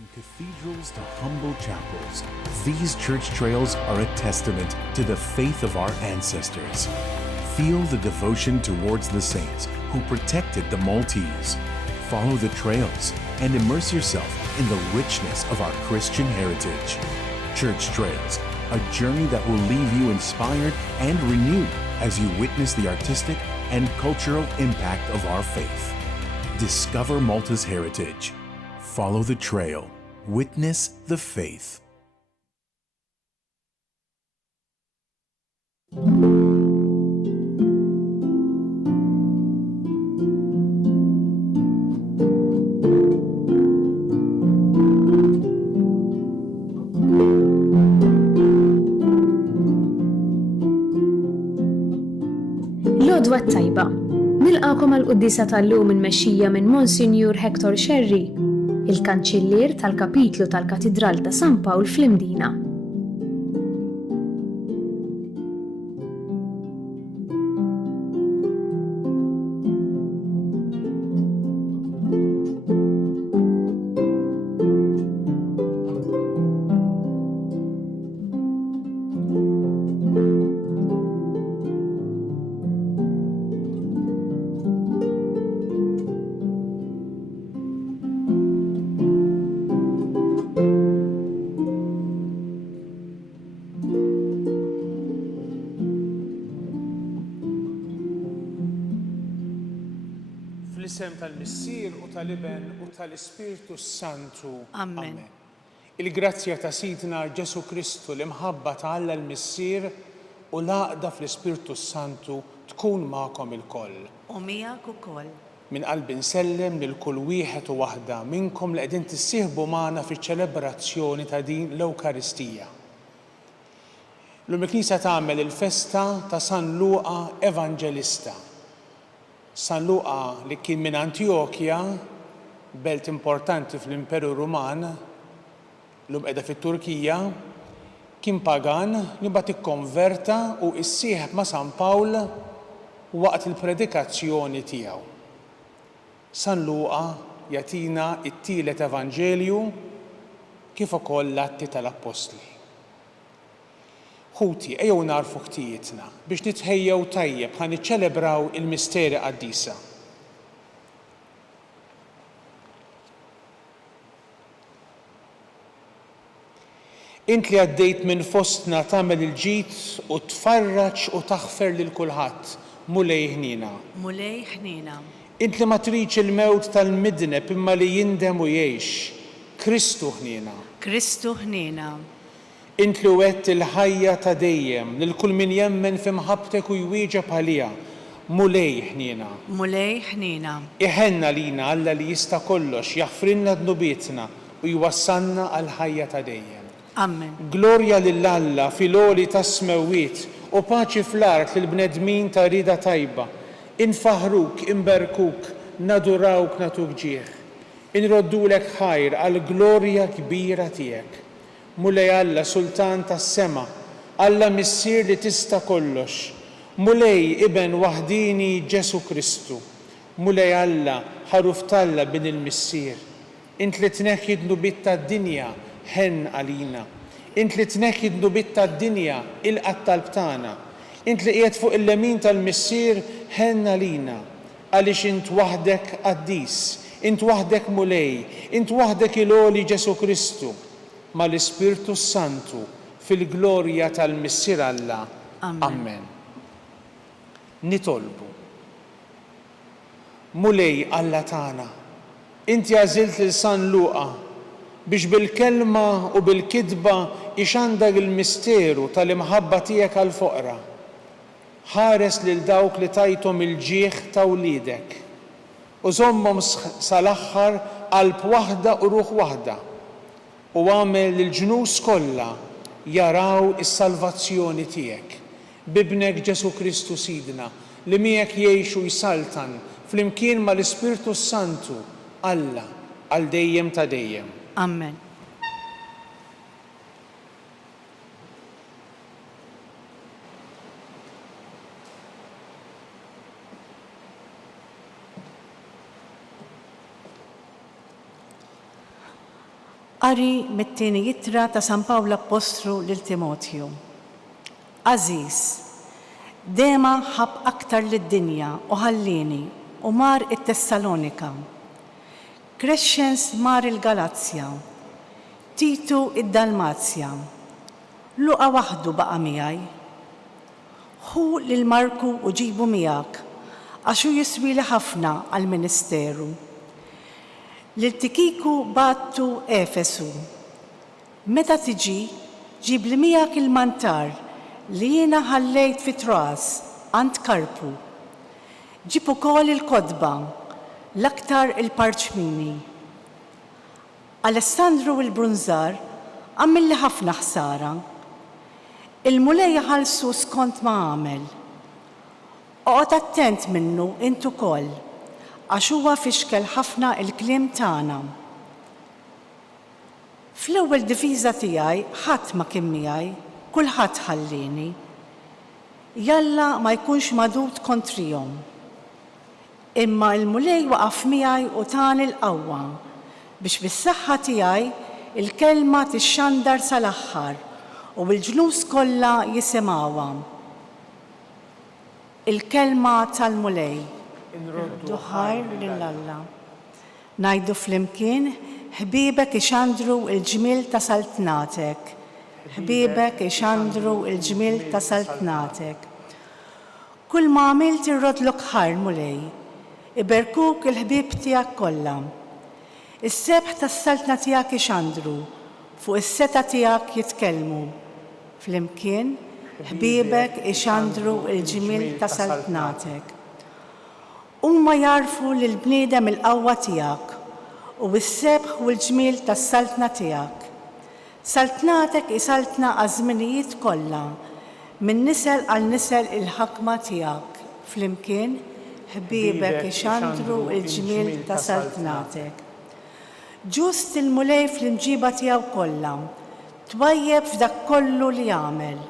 From cathedrals to humble chapels, these church trails are a testament to the faith of our ancestors. Feel the devotion towards the saints who protected the Maltese. Follow the trails and immerse yourself in the richness of our Christian heritage. Church Trails, a journey that will leave you inspired and renewed as you witness the artistic and cultural impact of our faith. Discover Malta's heritage. Follow the trail. Witness the faith. L-Għodwa Tajba. Nilqakom għal-Quddisa tal-lum il-mexxija minn Monsinjur Hector Sherry, il-Kanċillier tal-Kapitlu tal-Katidral ta' San Pawl fl-Imdina. Fl-isem tal-Missier u tal-Iben u tal-Ispiritu Santu. Amen. Il-grazzja ta' Sidna Ġesu Kristu l-imħabba ta' Alla l-Missier u l-għaqda fl-Ispiritu Santu tkun magħkom il-koll. U miegħek ukoll. Min qalbi nsellem lil kull wieħed u waħda minnkom li qegħdin tissieħbu magħna fiċ-ċelebrazzjoni ta' din l-Ewkaristija. L-Knisja tagħmel il-festa ta' San Luqa Evanġelista. San Luqa li kien minn Antiochia, belt importanti fl-Imperu Ruman, l-lum qiegħda fit-Turkija, kien pagan li mbagħad ikkonverta u issieħeb ma' San Pawl waqt il-predikazzjoni tiegħu. San Luqa jagħtina t-tielet Evanġelju kif ukoll l-Atti tal-Apostli. Ħuti, ejjew narfu ħtijietna biex nitħejjew tajjeb ħa niċċelebraw il-misteri qaddisa. Int li għaddejt minn fostna tagħmel il-ġid u tfarraġ u taħfer lil kulħadd, mulej ħnina. Mulej ħnina. Int li ma tridx il-mewt tal-midneb imma li jindem u jgħix, Kristu ħnina. Kristu ħnina. Int li wett il-ħajja ta' dejjem lil kull min jemmen f'imħabbtek u jwieġeb għaliha, mulej ħnina. Mulej ħnina. Iħenna lina Alla li jista' kollox jaħfrilna dnubietna u jwassalna għal ħajja ta' dejjem. Amen. Glorja lil Alla fil-għoli ta' smewiet u paċi fl-art lil bnedmin ta' rida tajba. Infaħruk, inberkuk, nadurawk natuk ġieħ. Inroddulek ħajr għal glorja kbira tiegħek. Mulej Alla Sultan tas-sema, Alla Missier li tista' kollox. Mulej Iben waħdini Ġesu Kristu. Mulej Alla ħaruf talla bin il-Missier. Int li tneħħi d-nubiet tad-dinja ħenn għalina. Int li tneħħi d-nubiet tad-dinja ilqat talb tagħna. Int li qiegħed fuq il-lemin tal-Missier ħenn għalina. Għaliex int waħdek qaddis, int waħdek mulej, int waħdek il-għoli Ġesu Kristu. Ma l-Ispirtu Santu fil-glorja tal-Missier Alla. Amen. Nitolbu. Mulej Alla tagħna, inti għażilt lil San Luqa biex bil-kelma u bil-kidba ixandak il-misteru tal-imħabba tiegħek għall-foqra. Ħares lil dawk li tajthom il-ġieħ ta' wliedek u żommhom sal-aħħar qalb waħda u ruħ waħda. U għamel l-ġnus kollha jaraw is-salvazzjoni tiegħek. Bibnek Ġesu Kristu Sidna li miegħek jgħixu jsaltan flimkien mal-Ispirtu Santu Alla għal dejjem ta' dejjem. Amen. Qari mit-tieni jittra ta' San Pawlu Apostru lil Timotju. Aziz, dema ħab aktar lid-dinja u ħallini u mar it-Tessalonika. Crescens mar il-Galazzja, Titu id-Dalmazja. Luqa waħdu baqa' miegħi. Ħu lil Marku u ġibu miegħek għaxu jiswili ħafna għall-Ministeru. Lil Tikiku battu Efesu. Meta tiġi, ġib li miegħek il-mantar li jiena ħallejt fi Troas għand Karpu. Ġib ukoll il-kodba, l-aktar il-parċmini. Alessandru il-Brunzar għamilli ħafna ħsara. Il-mulej ħalsu skont ma għamel. Oqgħod attent minnu intu koll, għax huwa fixkel ħafna il-kliem tagħna. Fl-ewwel difiża tiegħi ħadd ma kien miegħi, kulħadd ħallini. Jalla ma jkunx madud kontrihom. Imma l-mulej waqaf miegħi u tani l-qawwa biex bis-saħħa tiegħi il-kelma tixxandar sal-aħħar u l-ġnus kollha jisimgħuha. Il-kelma tal-mulej. Inroddu ħajr lill-Alla. Ngħidu flimkien, ħbiebek ixandru il-ġmiel ta' saltnatek. Ħbiebek ixandru il-ġmiel ta' saltnatek. Kull ma għamilt irrodlok ħajr mulej. Iberkuk il-ħbieb tiegħek kollha. Is-sebħ tas-saltna tiegħek ixandru, fuq is-seta tiegħek jitkellmu. Flimkien, ħbiebek ixandru il-ġmiel ta' saltnatek. Huma jarfu lil bniedem il-qawwa tiegħek u s-sebħ u l-ġmiel tas-saltna tiegħek. Saltnatek isaltna għaż-żminijiet kollha, minn nisel għal nisel il-ħakma tiegħek. Flimkien, ħbiebek ixandru il-ġmiel ta' saltnatek. Ġust il-mulej fl-imġiba tiegħu kollha, twajjeb f'dak kollu li jagħmel.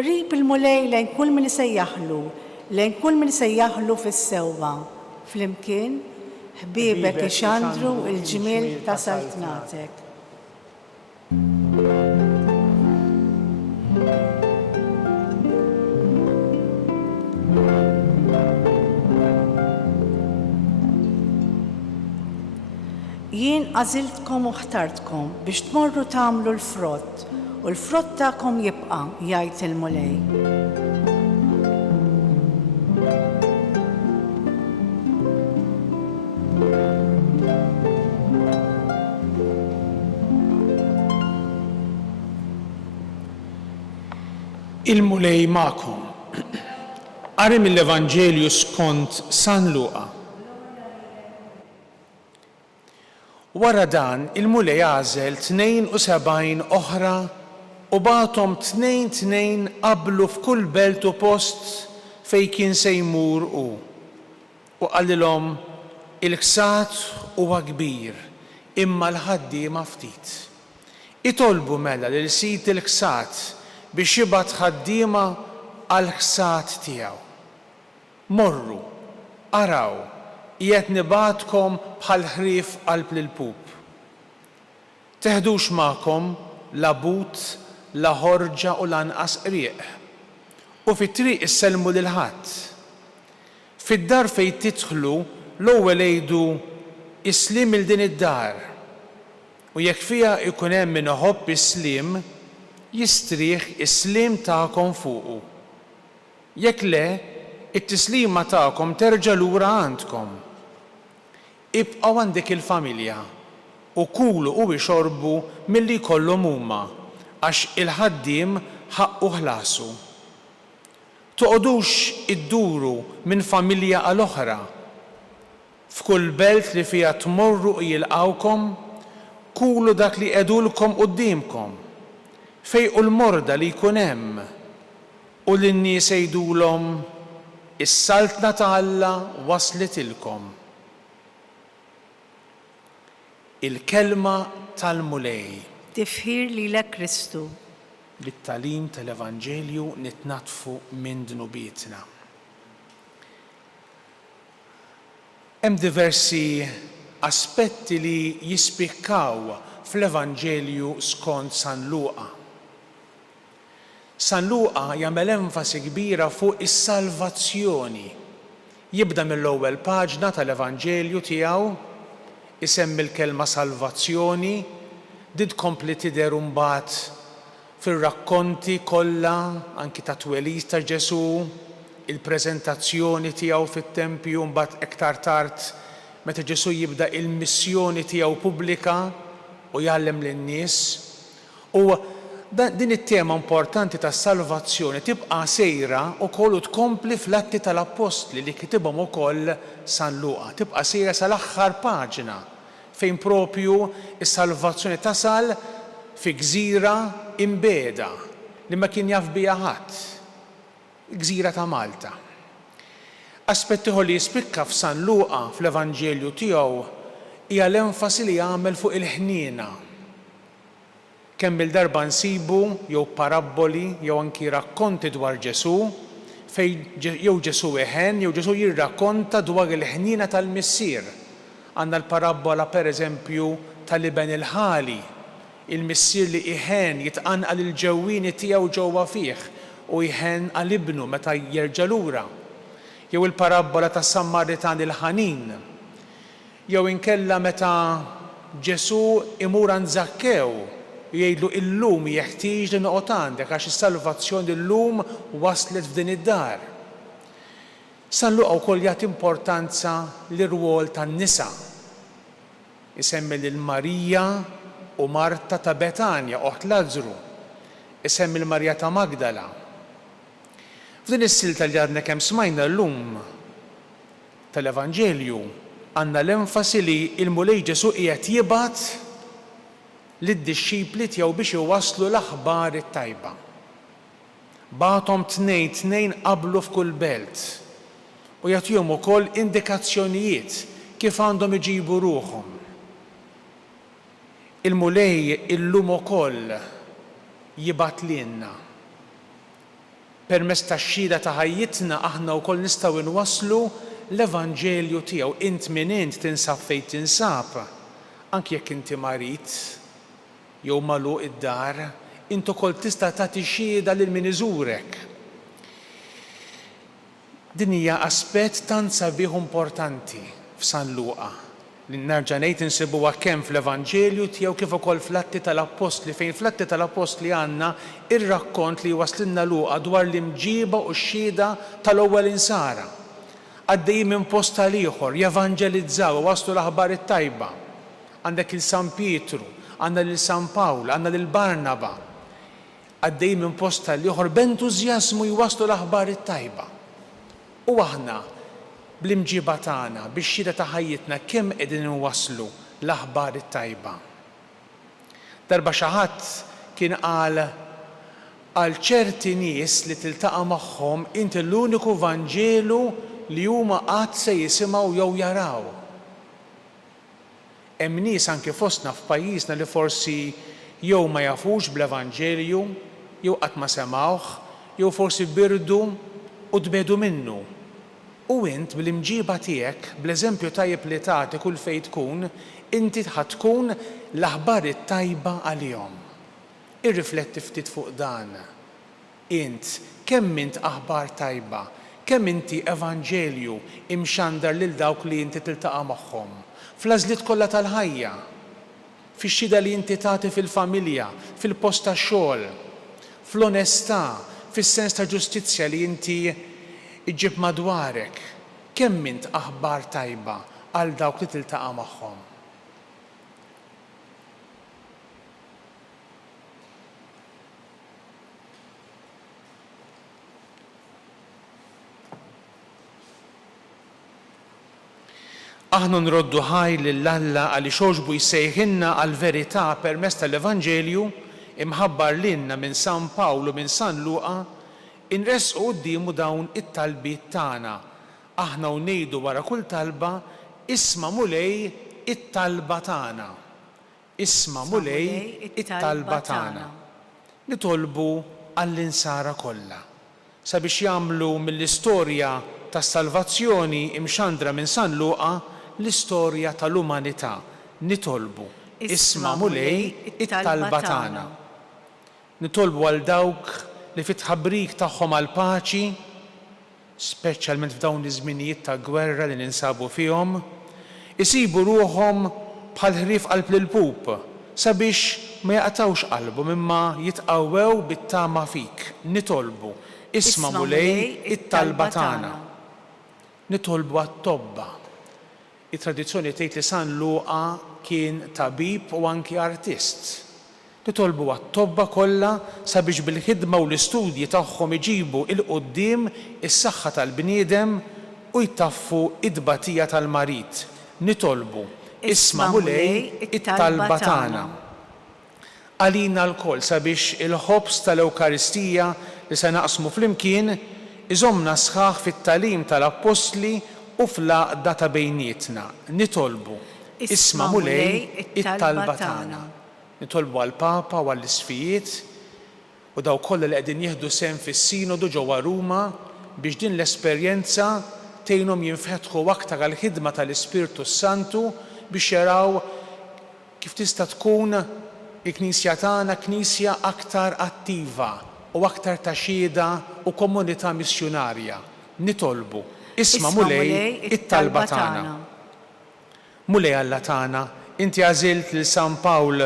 Qrib il-mulej lejn kull min isejjaħlu, lejn kull min isejjaħlu fis-sewwa. Flimkien, ħbiebek ixandru il-ġmiel ta' saltnatek. Jien għażiltkom u ħtartkom biex tmorru tagħmlu l-frott u l-frott tagħkom jibqa' jgħid il-mulej. Il-mulej magħkom. Qari mill-Evanġelju skont San Luqa. Wara dan, il-mulej għażel 72 oħra u bagħthom 2 qablu f'kull belt u post fejn kien se jmur u qalilhom il-ksat huwa kbir imma l-ħaddiema ftit. Itolbu mela lil sit il-ksat biex jibgħat ħaddiema għall-ksat tiegħu. Morru, araw, qiegħed nibgħatkom bħal ħrief qalb lil pub. Teħdux magħkom la but, la ħorġa u lanqas qrieq. U fit-triq issellmu lil ħadd. Fid-dar fejn tidħlu l-ewwel għidu islim il din id-dar. U jekk fiha ikun hemm min iħobb islim, jistrieħ is-slim tagħkom fuqu. Jekk le, it-tislima tagħkom terġa' lura għandkom. Ibqgħu għandek il-familja u kulu u ixorbu milli jkollhom huma għax il-ħaddiem ħaqqu ħlasu. Toqgħodux idduru minn familja għal oħra. F'kull belt li fiha tmorru jilqgħukom, kulu dak li qegħdulkom qudiemkom. Fejqu l-morda li jkun hemm u lin-nies jgħidulhom is-saltna ta' Alla waslitilkom. Il-kelma tal-mulej. Tifħir lilek Kristu. Bit-tagħlim tal-Evanġelju nitnatfu minn dnubietna. Hemm diversi aspetti li jispikkaw fl-Evanġelju skont San Luqa. San Luqa jagħmel enfasi kbira fuq is-salvazzjoni. Jibda mill-ewwel paġna tal-Evanġelju tiegħu, isemmi l-kelma salvazzjoni, din tkompli tidher mbagħad fir-rakkonti kollha anki ta' twelid ta' Ġesù, il-preżentazzjoni tiegħu fit-tempju, mbagħad iktar tard meta Ġesù jibda il-missjoni tiegħu pubblika u jgħallem lin-nies. U din it-tema importanti tas-salvazzjoni tibqa' sejra wkoll u tkompli fl-Atti tal-Apostli li kitibhom ukoll San Luqa. Tibqa' sejra sal-aħħar paġna fejn propju is-salvazzjoni tasal fi gżira imbeda li ma kien jaf biha ħadd, gżira ta' Malta. Aspetti li jispikka f'San Luqa fl-Evanġelju tiegħu hija l-enfasi li jagħmel fuq il-ħniena. Kemm il-darba nsibu jew parabboli jew anki rakkonti dwar Ġesù fejn jew Ġesù iħenn jew Ġesù jirrakkonta dwar il-ħniena tal-missier. Għandna l-parabbola pereżempju tal-iben il-ħali, il-missier li iħenn jitqanqal il-ġewwieni tiegħu ġewwa fih u jħenn għal ibnu meta jerġa' lura. Jew il-parabbola tas-Sammaritan il-ħanin. Jew inkella meta Ġesù imur għand Zakkew jgħidlu illum jeħtieġ li noqgħod għandek għax is-salvazzjoni llum waslet f'din id-dar. San Luqa wkoll jagħti importanza lir-rwol tan-nisa. Isemmi lil Marija u Marta ta' Betanja oħt Lażru. Isemmi l-Marja ta' Magdala. F'din is-silta li għadna kemm smajna llum tal-Evanġelju għandna l-enfasi li l-mulej Ġesù qiegħed jibgħat lid-dixxipli tiegħu biex iwasslu l-aħbar it-tajba. Bagħathom tnejn qablu f'kull belt u jagħtihom ukoll indikazzjonijiet kif għandhom iġibu ruhom. Il-mulej illum ukoll jibgħat lilna. Permezz tax-xhieda ta' ħajjitna aħna wkoll nistgħu nwasslu l-Evanġelju tiegħu. Int min int tinsab fejn tinsab, anke jekk inti marit jew magħluq id-dar, int ukoll tista' tagħti xhieda lil min iżurek. Din hija aspett tant sabiħ importanti f'San Luqa li nerġa' ngħid insibuha kemm fl-Evanġelju tiegħu kif ukoll fl-Atti tal-Apostli fejn fl-Atti tal-Apostli għandna ir-rakkont li waslilna Luqa dwar l-imġiba u x-xhieda tal-ewwel insara. Għaddejjin minn post tal ieħor jevanġelizzaw u waslu l-aħbar it-tajba. Għandek il-San Pietru, għandna lil San Pawl, għandna lil Barnaba. Għaddejjin minn post tal ieħor b'entużjażmu jwasslu l-aħbar it-tajba. U aħna bl-imġiba tagħna bix-xhieda ta' ħajjitna kemm qegħdin inwasslu l-aħbar it-tajba. Darba xi ħadd kien qal għal ċerti nies li tiltaqa' magħhom inti l-uniku Vanġelu li huma qatt se jisimgħu jew jaraw. Hemm nies anke fostna f'pajjiżna li forsi jew ma jafux bl-Evanġelju, jew qatt ma semgħuh, jew forsi birdu u tbedu minnu. U int bil-imġiba tiegħek, bl-eżempju tajjeb li tagħti kull fejn tkun, inti tkun l-aħbar it-tajba għalihom. Irrifletti ftit fuq dan. Int kemm int aħbar tajba, kemm inti Evanġelju imxandar lil dawk li inti tiltaqa' magħhom, fl-għażliet kollha tal-ħajja, fix-xhieda li inti tagħti fil-familja, fil-post tax-xogħol, fl-onestà, fis-sens ta' ġustizzja li inti iġġib madwarek, kemm int aħbar tajba għal dawk li tiltaqa' magħhom. Aħna nroddu ħaj lill-Alla għaliex għoġbu jsejħilna għall-verità permezz tal-Evanġelju imħabbar lilna minn San Pawlu minn San Luqa, inresqu qudiemu dawn it-talbiet tagħna. Aħna ngħidu wara kull talba isma' mulej it-talba tagħna. Isma' mulej it-talba tagħna. Nitolbu għall-insara kollha sabiex jagħmlu mill-istorja tas-salvazzjoni imxandra minn San Luqa l-istorja tal-umanità. Nitolbu isma' mulej it-talba tagħna. Nitolbu għal dawk li fit-tħabbrik tagħhom għal paċi, speċjalment f'dawn iż-żminijiet ta' gwerra li ninsabu fihom, isibu ruhom bħal ħrief qalb lil pup sabiex ma jaqtawx qalbhom imma jitqawwew bit-tama fik. Nitolbu isma' mulej it-talba tagħna. Nitolbu għat-tobba. Il-tradizzjoni tgħid li San Luqa kien tabib u anki artist. Nitolbu għat-tobba kollha sabiex bil-ħidma u l-istudji tagħhom iġibu il-qudiem is-saħħa tal-bniedem u jtaffu id-dbatija tal-marid. Nitolbu isma' mulej it-talba tagħna. Għalina l-koll sabiex il-ħobs tal-Ewkaristija li se naqsmu flimkien iżommna sħaħ fit-talim tal-Apostli u fl-għaqda ta' bejnietna. Nitolbu isma' mulej it-talba tagħna. Nitolbu għall-Papa u għall-isfijiet u daw kollha li qegħdin jieħdu sehem fis-sinodu ġewwa Ruma biex din l-esperjenza tgħinhom jinfetħu aktar għall-ħidma tal-Ispirtu Santu biex jaraw kif tista' tkun il-Knisja tagħna knisja aktar attiva u aktar ta' xhieda u komunità missjonarja. Nitolbu isma' mulej it-talba tagħna. Mulej Alla tagħna, inti għażilt lil San Pawl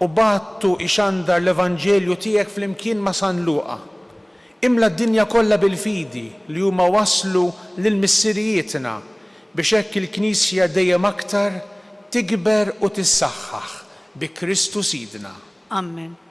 u battu ixandar l-Evanġelju tiegħek flimkien ma' San Luqa. Imla d-dinja kollha bil-fidi li huma waslu lil missirijietna biex hekk il-Knisja dejjem aktar tikber u tissaħħaħ bi Kristu Sidna. Amen.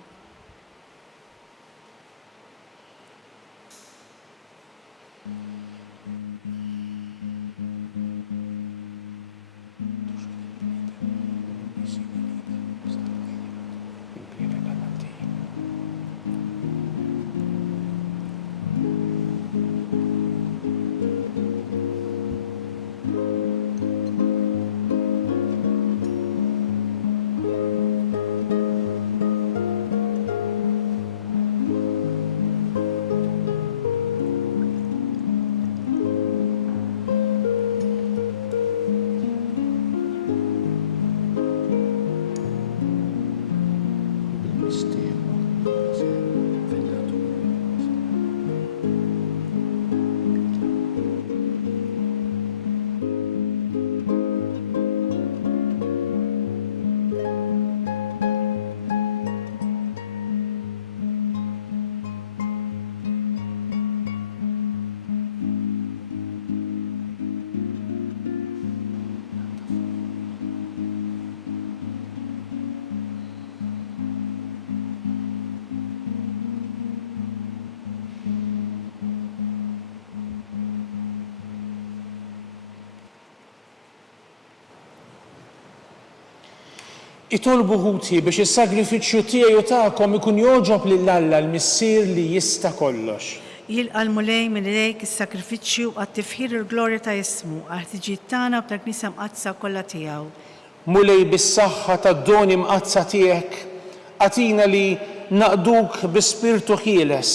Itolbu ħuti biex is-sagrifiċċju tiegħi u tagħkom ikun jogħġob lil Alla l-Missier li jista' kollox. Jilqa' l-mulej minn idejk is-sakrifiċċju għat-tifħir il-glorja ta' ismu għal-ħtiġijiet tagħna u tal-Knisja mqazza kollha tiegħu. Mulej bis-saħħa tad-doni mqazza tiegħek għatina li naqduk bi spirtu ħieles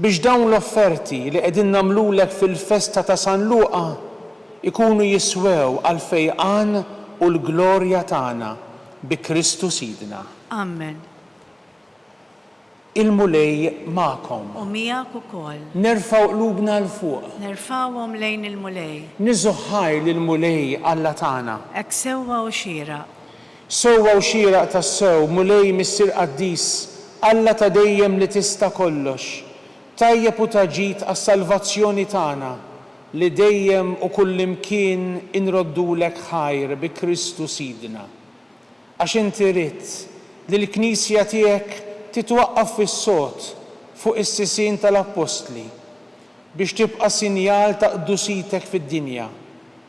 biex dawn l-offerti li qegħdin nagħmlulek fil-festa ta' San Luqa ikunu jiswew għal fejqan u l-glorja tagħna bi Kristu Sidna. Amen. Il-mulej magħkom. U miegħek ukoll. Nerfgħu qlubna l fuq. Nerfgħuhom lejn il-mulej. Niżuħħaj lill-mulej Alla tagħna. Hekk sewwa u xieraq. Sewwa u xieraq tas-sew, mulej Missier Qaddis, Alla ta' dejjem li tista' kollox. Tajjeb u taġid għas-salvazzjoni tagħna li dejjem u kullimkien inroddulek ħajr bi Kristu Sidna. Għax inti rid li l-Knisja tiegħek titwaqqaf fis-sod fuq is-sisien tal-Apostli biex tibqa' sinjal ta' qdusitek fid-dinja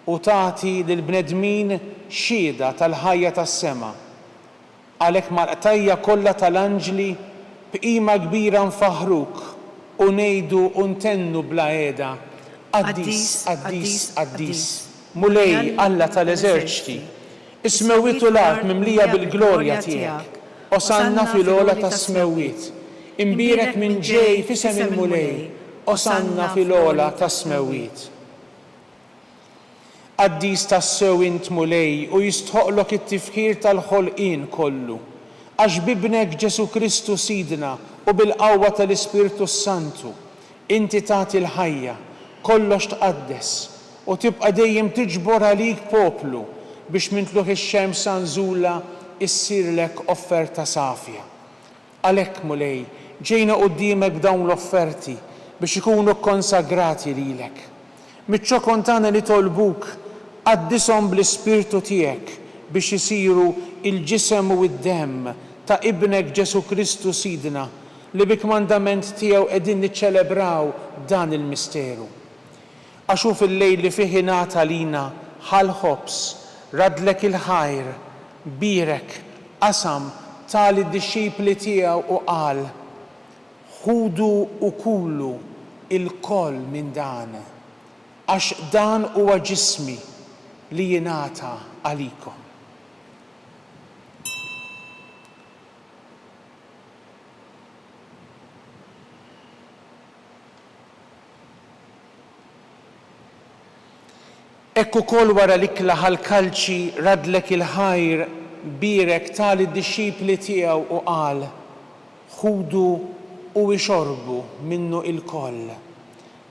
u tagħti lill-bnedmin xhieda tal-ħajja tas-sema. Għalhekk mal-qtajja kollha tal-anġli b'qima kbira nfaħruk u ngħidu u ntennu bla qiegħda Qaddis, Qaddis, Qaddis, mulej Alla tal-eżerċiti, ismewwiet u l-art mimlija bil-glorja tiegħek, osanna fil-ogħla tas-smewwiet, imbierek minn ġej f'isem il-mulej, osanna fil-ogħla tas-smewwiet. Qaddis tassew int mulej u jistħoqlok it-tifkir tal-ħolqien kollu. Għax bibnek Ġesu Kristu Sidna u bil-qawwa tal-Ispirtu Santu inti tagħti l-ħajja, kollox tqaddes u tibqa' dejjem tiġbor għalik poplu biex mintluħ ix-xemx sanżula issirlek offerta safja. Għalhekk mulej ġejna quddiemek b'dawn l-offerti biex ikunu konsagrati lilek. Miċ-ċokon tagħna nitolbuk qaddishom bl-Ispirtu tiegħek biex isiru il-ġisem u d-demm ta' ibnek Ġesu Kristu Sidna li bik-mandament tiegħu qegħdin niċċelebraw dan il-misteru. Għaxu fil-lejl li fih ingħata lina ħal-ħobs radlek il-ħajr, birek, qasam tal-disċipli tiegħu u qal: ħudu u kullu il-koll minn dan, għax dan huwa ġismi li jingħata għalikom. Ekku kol wara l-ikla ħal-kalċi radlek il-ħajr birek tal-disċipli tiegħu u qal: ħudu u ixorbu minnu il-koll,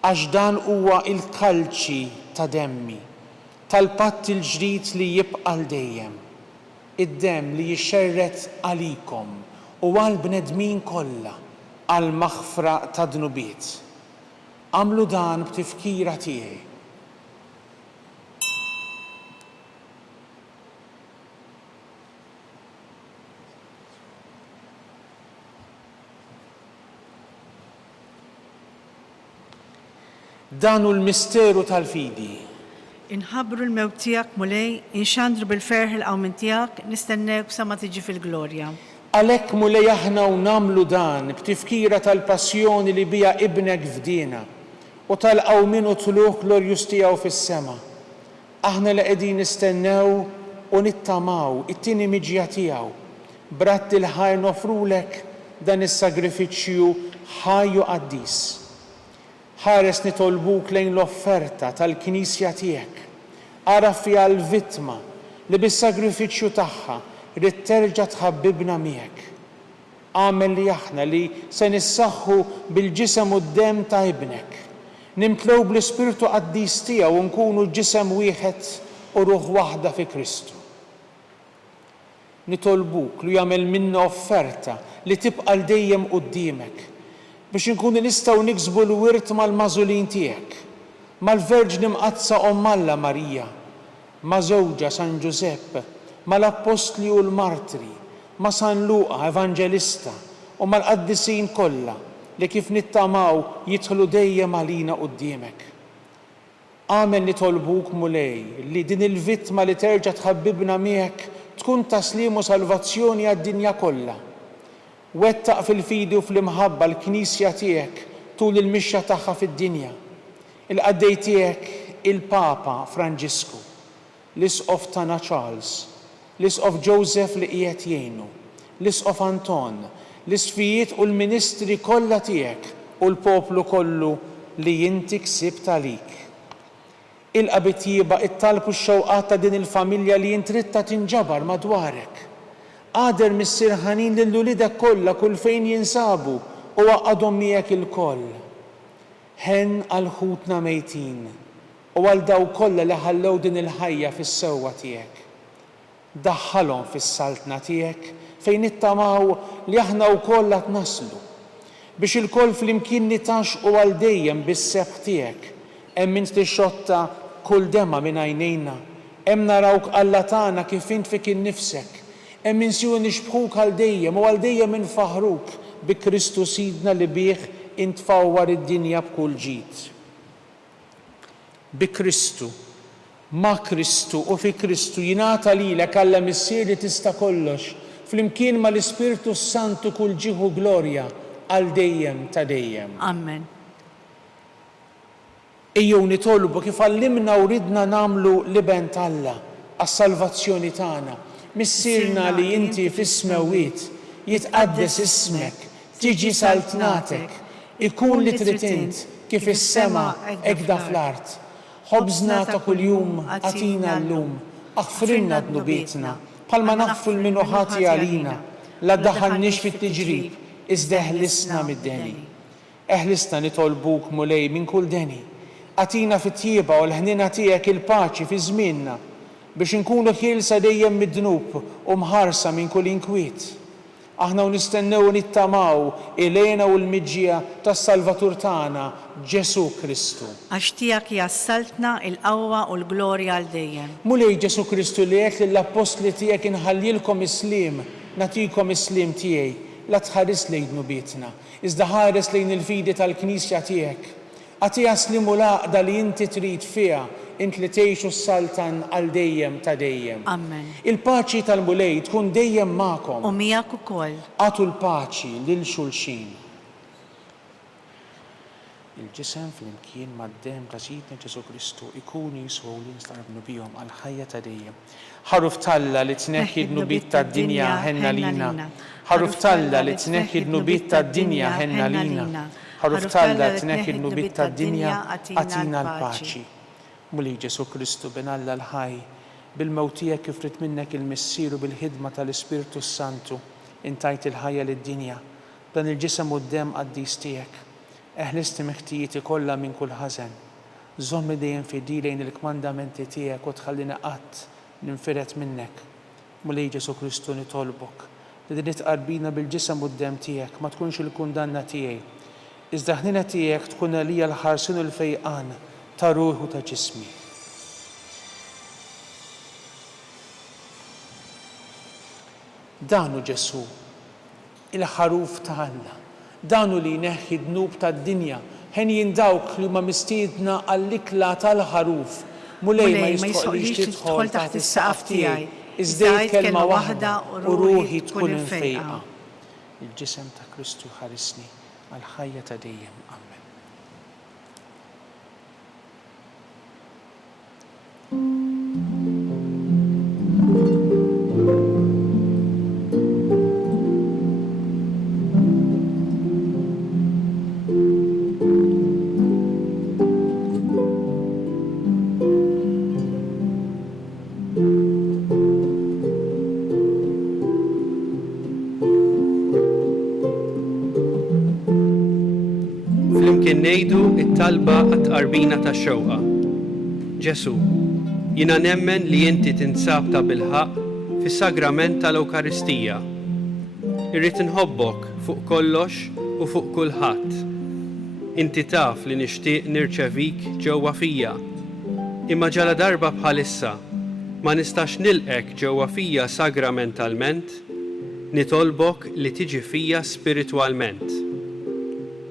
għax dan huwa il-kalċi ta' demmi, tal-patt il-ġdid li jibqa' dejjem, id-demm li jixxerret għalikom u għall-bnedmin kollha għal maħfra ta' dnubiet. Għamlu dan b'tifkira tiegħi. Dan hu l-misteru tal-fidi. Inħabbru l-mewt tiegħek mulej, inxandru bil-ferħ il-qawmin tiegħek, nistennewk sa ma tiġi fil-glorja. Għalhekk mulej aħna u nagħmlu dan b'tifkira tal-passjoni li bija ibnek fdina u tal-qawmin u tluh glorjus tiegħu fis-sema. Aħna li qegħdin nistennew u nittamaw it-tieni miġja tiegħu. Bratt il-ħajr nofrulek dan is-sagrifiċċju ħajju qaddis. Ħares nitolbuk lejn l-offerta tal-Knisja tiegħek. Ara fiha l-vittma li bis-sagrifiċċju tagħha rid terġa' tħabbibna miegħek. Għamel li aħna li se nissaħħu bil-ġisem u d-demm ta' ibnek. Nimtlew bl-Ispirtu Qaddis tiegħu u nkunu ġisem wieħed u ruħ waħda fi Kristu. Nitolbuk li jagħmel minna offerta li tibqa' dejjem quddiemek biex inkunu nistgħu niksbu l-wirt mal-mażulin tiegħek, mal-Verġni Mqazza Omm Alla Marija, ma' żewġa San Ġusepp, mal-Apostli u l-Martri, ma' San Luqa Evanġelista u mal-qaddisin kollha li kif nittamaw jidħlu dejjem għalina quddiemek. Għamel nitolbuk mulej li din il-vittma li terġa' tħabbibna miegħek tkun taslim u salvazzjoni għad-dinja kollha. Wettaq fil-fidi u fl-imħabba l-Knisja tiegħek tul il-mixja tagħha fid-dinja. Il-qaddej tiegħek il-Papa Franġisku, l-Isqof tagħna Charles, l-Isqof Joseph li qiegħed jgħinu, l-Isqof Anton, l-isfijiet u l-ministri kollha tiegħek u l-poplu kollu li inti ksibt għalik. Ilqa' tjieba it-talb u x-xewqat ta' din il-familja li jintritta tinġabar madwarek. Qader mis-sirħanin lill-ulidek kollha kull fejn jinsabu u għaqadhom miegħek il-koll. Ħenn għal ħutna mejtin u għal daw kollha li ħallew din il-ħajja fis-sewwa tiegħek. Daħħalhom fis-saltna tiegħek fejn nittamaw li aħna wkoll qed naslu biex il-koll flimkien nitaxqu għal dejjem bis-sebħ tiegħek. Hemm min tixxotta kull dema minn għajnejna, hemm narawk Alla tagħna kif int fik innifsek. Hemm insiju nixbħuk għal dejjem u għal dejjem infaħruk bi Kristu Sidna li bih intfawwar id-dinja b'kull ġid. Bi Kristu, ma' Kristu u fi Kristu jingħata lilek Alla missier li tista' kollox flimkien mal-Ispirtu Santu kull ġieħu glorja għal dejjem ta' dejjem. Amen. Ejjew nitolbu kif għallimna u ridna nagħmlu liben Alla għas-salvazzjoni tagħna. Missirna li inti fis-smewwiet jitqaddes ismek, tiġi saltnatek, ikun li trid int kif is-sema hekk da fl-art. ħobżna ta' kuljum atina llum, aħfrilna dnubietna, bħalma naħfru minnu ħati għalina, la daħalniex fit-tiġrib, iżda eħlisna mid-deni. Eħlisna nitolbuk mulej minn kull deni. Atina fit-tjieba u l-ħnina tiegħek il-paċi fi żmienna biex inkunu ħielsa dejjem mid-dnub u mħarsa minn kull inkwiet. Aħna nistennew nittamaw ilejna u l-miġġija tas-Salvatur tagħna Ġesu Kristu. Għax tiegħek jassaltna il-qawwa u l-glorja għal dejjem. Mulej Ġesu Kristu li qed lill-apostli tiegħek inħallilkom islim, nagħtikom islim tiegħi, la tħares lejn dnubietna, iżda ħares lejn il-fidi tal-Knisja tiegħek. Għatija slimu laqda li inti trid fiha, int li tgħixu s-saltan għal dejjem ta' dejjem. Amen. Il-paċi tal-mulej tkun dejjem magħkom. U miegħek ukoll. Għatu l-paċi lil xulxin. Il-ġisem fl-imkien mad-dem ta' Sidna Ġesu Kristu ikunu jiswew li nistarbnu bihom għal ħajja ta' dejjem. Ħaruf talla li tneħħi d-nubiet tad-dinja ħenna lina. Ħaruf talla li tneħħi d-nubiet tad-dinja ħenna lina. Ħaruf talla li tneħħi d-nubiet tad-dinja għatina l-paċi. Mulej Ġesu Kristu ben Alla l-ħaj, bil-mewtija kif rid minnek il-missieru bil-ħidma tal-Ispirtu Santu, intajt il-ħajja lid-dinja, dan il-ġisem u d-dem qaddis tiegħek. Eħlisti meħtijieti kollha minn kull ħażen. Żommi dejjem fidi lejn il-kmandamenti tiegħek u tħallina qatt ninfiret minnek. Mulej Ġesu Kristu nitolbok li din tqarbina bil-ġisem u d-dem tiegħek ma tkunx il-kundanna tiegħi. Iżda ħnina tiegħek tkun għalija l-ħarsin u l-fejqan ta' ruħu ta' ġismi. Danu Ġesu, il-ħaruf ta' Alla, danu li jneħħi d-dnub tad-dinja, ħen jindawk li ma mistiedna għall-ikla tal-ħaruf, mulej ma jistħoqlix tidħol taħt is-saqaf tiegħi, iżdejt kelma waħda u ruħi tkun infejqa. Il-ġisem ta' Kristu ħarisni għal ħajja ta' dejjem. Amen. Ngħidu it-talba għat-tqarbina tax-xewqa. Ġesu, jiena nemmen li inti tinsab ta' bilħaq fis-sagrament tal-Ewkaristija. Irrid inħobbok fuq kollox u fuq kulħadd. Inti taf li nixtieq nirċevik ġewwa fija. Imma ġala darba bħalissa ma nistax nilqek ġewwa fija sagramentalment, nitolbok li tiġi fija spiritwalment.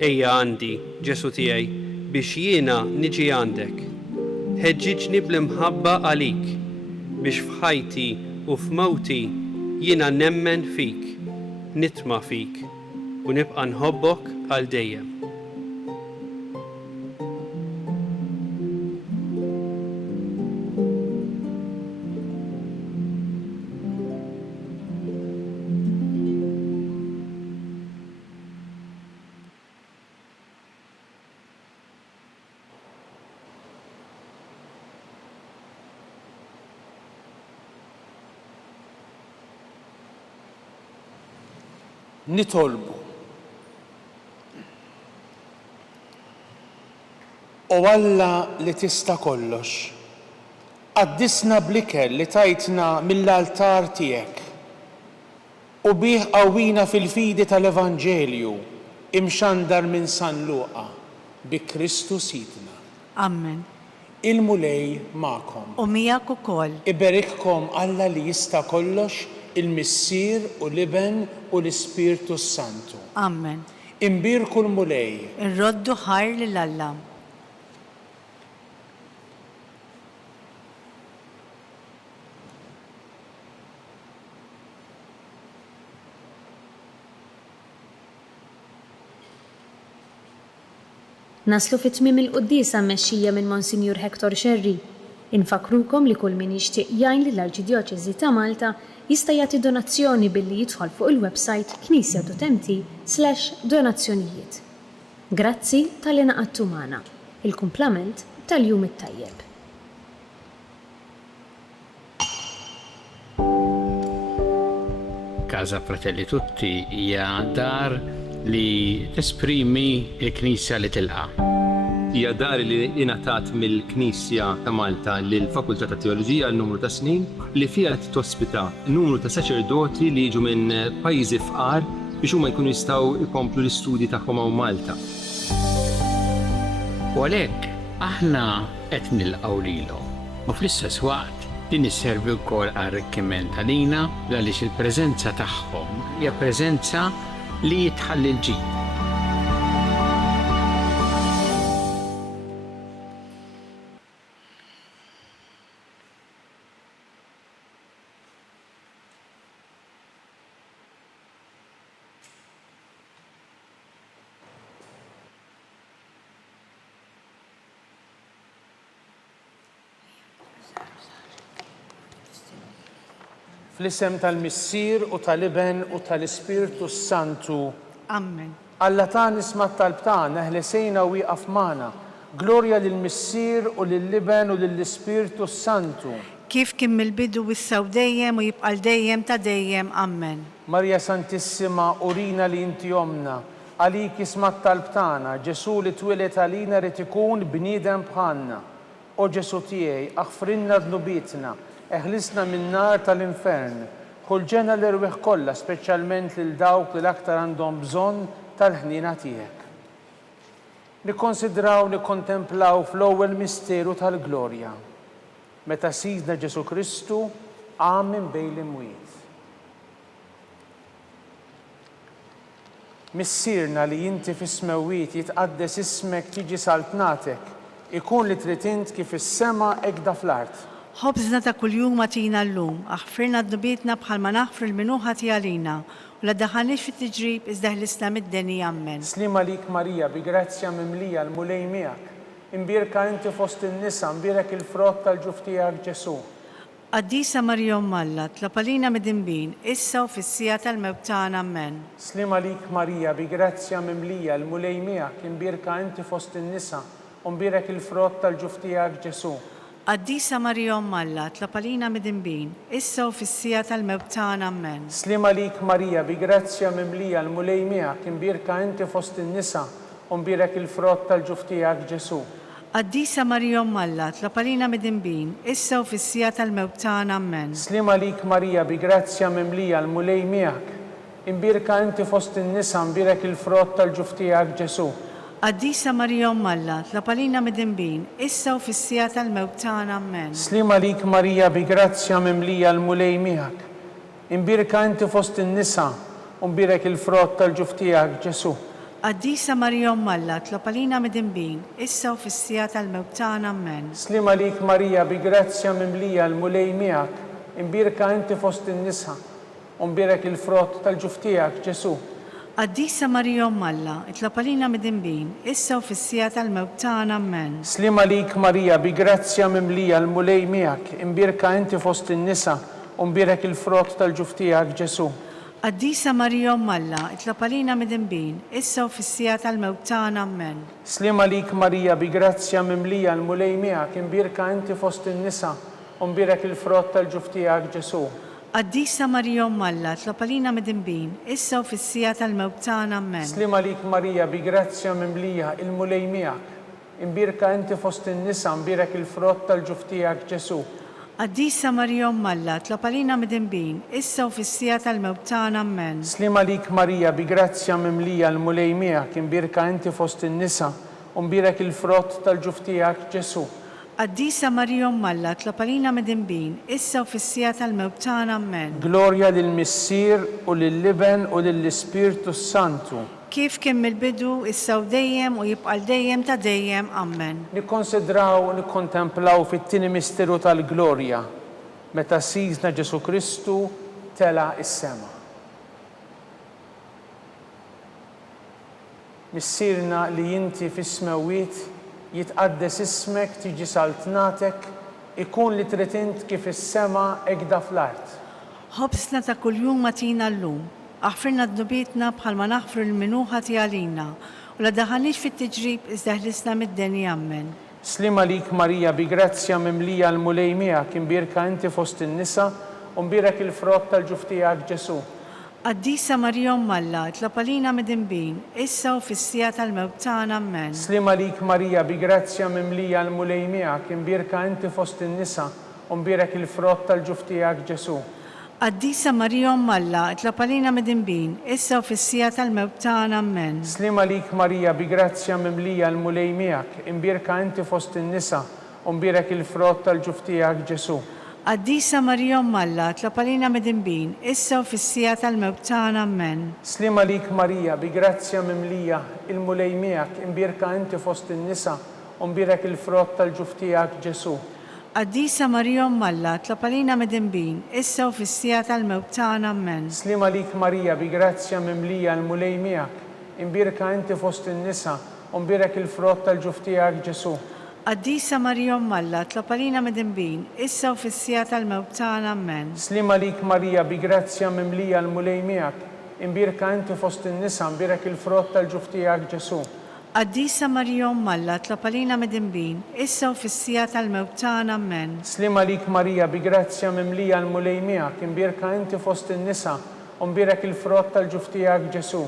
Ejja għandi, Ġesu tiegħi, biex jiena niġi għandek. Ħeġġiġni bl-imħabba għalik, biex f'ħajti u f'mewti jiena nemmen fik, nitma' fik u nibqa' nħobbok għal dejjem. Nitolbu. O Alla li tista' kollox, qaddisna bl-ikel li tajtna mill-altar tiegħek u bih qawwina fil-fidi tal-Evanġelju imxandar minn San Luqa bi Kristu Sidna. Amen. Il-mulej magħkom. U miegħek ukoll. Iberikkom Alla li jista' kollox, il-Missier u l-Iben u l-Ispirtu Santu. Amen. Imbirku l-mulej. Irroddu ħajr lil Alla. Naslu fit-tmiem il-qudiesa mmexxija minn Monsinjur Hector Xerri. Infakrukom li kull min jixtieq jgħin lill-Arċidjoċeżi ta' Malta jista' jagħti donazzjoni billi jidħol fuq il-website knisja.mt/donazzjonijiet. Grazzi tal-li naqadtu magħna. Il-kumplament tal-jum it-tajjeb. Casa Fratelli Tutti hija dar li tesprimi l-Knisja li tilqa'. Hija dar li ingħatat mill-Knisja ta' Malta lill-Fakultà ta' Teoloġija għal numru ta' snin li fiha qed tospita numru ta' saċerdoti li jiġu minn pajjiżi fqar biex huma jkunu jistgħu jkomplu l-istudji tagħhom hawn Malta. U għalhekk aħna qed nilqgħu lilhom. U fl-istess waqt din isservi wkoll għar-arricchiment għalina għaliex il-preżenza tagħhom hija preżenza li jitħalli l-ġid. Fl-isem tal-Missier u tal-Iben u tal-Ispirtu Santu. Amen. Alla ta' nisma' talb tagħna ħlesejna u wieqaf magħna. Glorja lill-Missier u lill-Iben u lill-Ispirtu Santu. Kif kien mill-bidu wissaw dejjem u jibqal dejjem ta' dejjem. Amen. Marja Santissima, urina li inti omna. Għalik isma' talb tagħna. Ġesu li twilet għalina rid ikun bniedem bħalna. O Ġesu tiegħi, aħfrinna dnubitna. Eħlisna minn nar tal-infern, ħulġena l-irwieħ kollha, speċjalment lil dawk li l-aktar għandhom bżonn tal-ħnina tiegħek. Nikkonsidraw, nikkontemplaw fl-ewwel misteru tal-glorja, meta sidna Ġesu Kristu qam minn bejn l-imwiet. Missierna li inti fis-smewwiet jitqaddes ismek tiġi saltnatek, ikun li trid int kif is-sema hekk fl-art. Ħobżna ta' kuljum atina llum, aħfirna d-nubietna bħalma naħfru l-minuħa tiegħalina u la daħalniex fit-tiġrib iżda ħlisna mid-deni. Amen. Slima lik Marija, bi grazzja mimlija l-mulej miegħek. Imbierka inti fost in-nisa, imbierek il-frott tal-ġuf tiegħek Ġesu. Qaddisa Marija Alla, tlapalina mid-dinbin, issa u fis-sija tal-mewt tagħna. Amen. Slima lik Marija, bi grazzja mimlija l-mulej miegħek. Imbierka inti fost in-nisa, u imbierek il-frott tal-ġuf tiegħek Ġesu. Qaddisa Marija Alla, tlapalina mid-dinbin, issa u fis-sija tal-mewt tagħna. Amen. Slima lik Marija, bi grazzja mimlija l-mulej miegħek. Imbierka inti fost in-nisa, u imbierek il-frott tal-ġuf tiegħek Ġesu. Qaddisa Marija Alla, tlapalina mid-dinbin, issa u fis-sija tal-mewt tagħna. Amen. Slima lik Marija, bi grazzja mimlija l-mulej miegħek. Imbierka inti fost in-nisa, imbierek il-frott tal-ġuf tiegħek Ġesu. Qaddisa Marija Alla, tlapalina mid-dinbin, issa u fis-sija tal-mewt tagħna. Amen. Slima lik Marija, bi grazzja mimlija l-mulej miegħek. Imbierka inti fost in-nisa, u imbierek il-frott tal-ġuf tiegħek Ġesu. Qaddisa Marija Alla, tlapalina mid-dinbin, issa u fis-sija tal-mewt tagħna. Amen. Slima lik Marija, bi grazzja mimlija l-mulej miegħek. Imbierka inti fost in-nisa, u imbierek il-frott tal-ġuf tiegħek Ġesu. Qaddisa Marija Alla, tlapalina mid-dinbin, issa u fis-sija tal-mewt tagħna. Amen. Slima lik Marija, bi grazzja mimlija l-mulej miegħek. Imbierka inti fost in-nisa, u imbierek il-frott tal-ġuf tiegħek Ġesu. Qaddisa Marija Alla, tlapalina mid-dinbin, issa u fis-sija tal-mewt tagħna. Amen. Slima lik Marija, bi grazzja mimlija l-mulej miegħek. Imbierka inti fost in-nisa, u imbierek il-frott tal-ġuf tiegħek Ġesu. Qaddisa Marija Alla, tlapalina mid-dinbin, issa u fis-sija tal-mewt tagħna. Amen. Slima lik Marija, bi grazzja mimlija il-mulej miegħek. Imbierka inti fost in-nisa, imbierek il-frott tal-ġuf tiegħek Ġesu. Qaddisa Marija Alla, tlapalina mid-dinbin, issa u fis-sija tal-mewt tagħna. Amen. Slima lik Marija, bi grazzja mimlija l-mulej miegħek. Imbierka inti fost in-nisa, u imbierek il-frott tal-ġuf tiegħek Ġesu. Qaddisa Marija Alla, tlapalina mid-dinbin, issa u fis-sija tal-mewt tagħna. Amen. Glorja lill-Missier u lill-Iben u lill-Ispirtu Santu. Kif kien mill-bidu, issa u dejjem u jibqal dejjem ta' dejjem. Amen. Nikkonsidraw u nikkontemplaw fit-tieni misteru tal-glorja, meta sidna Ġesu Kristu tela is-sema. Missierna li inti fis-smewwiet jitqaddes ismek, tiġi saltnatek, ikun li trid int kif is-sema hekk fl-art. Ħobsna ta' kuljum atina llum, aħfirna d-nubietna bħalma naħfru l-minuħa tiegħalina u la daħalniex fit-tiġrib iżda ħlisna mid-deni. Amen. Slima lik Marija, bi grazzja mimlija l-mulej miegħek. Imbierka inti fost in-nisa, u imbierek il-frott tal-ġuf tiegħek Ġesu. Qaddisa Marija Alla, itlab għalina mid-dinbin, issa u fis-sija tal-mewt tagħna, Amen. Slima lik Marija, bi grazzja mimlija l-mulej miegħek, imbirka inti fost in-nisa, u mbirek il-frott tal-ġuf tiegħek Ġesu. Qaddisa Marija Alla, itlab għalina mid-dinbin, issa u fis-sija tal-mewt tagħna, Amen. Slima lik Marija, bi grazzja mimlija l-mulej miegħek, imbirka inti fost in-nisa, u mbirek il-frott tal-ġuf tiegħek Ġesu. Qaddisa Marija Alla, itlab għalina mid-dinbin, issa u fis-sija tal-mewt tagħna, Amen. Slima lik Marija, bi grazzja mimlija il-mulej miegħek, imbirka inti fost in-nisa, u mbirek il-frott tal-ġuf tiegħek Ġesu. Qaddisa Marija Alla, itlab għalina mid-dinbin, issa u fis-sija tal-mewt tagħna, Amen. Slima lik Marija, bi grazzja mimlija l-mulej miegħek, imbirka inti fost in-nisa, u mbirek il-frott tal-ġuf tiegħek Ġesu. Qaddisa Marija Alla, itlab għalina mid-dinbin, issa u fis-sija tal-mewt tagħna, Amen. Slima lik Marija, bi grazzja mimlija l-mulej miegħek, imbirka inti fost in-nisa, mbirek il-frott tal-ġuf tiegħek Ġesu. Qaddisa Marija Alla, itlab għalina mid-dinbin, issa u fis-sija tal-mewt tagħna, Amen. Slima lik Marija, bi grazzja mimlija l-mulej miegħek, imbirka inti fost in-nisa, u mbirek il-frott tal-ġuf tiegħek Ġesu.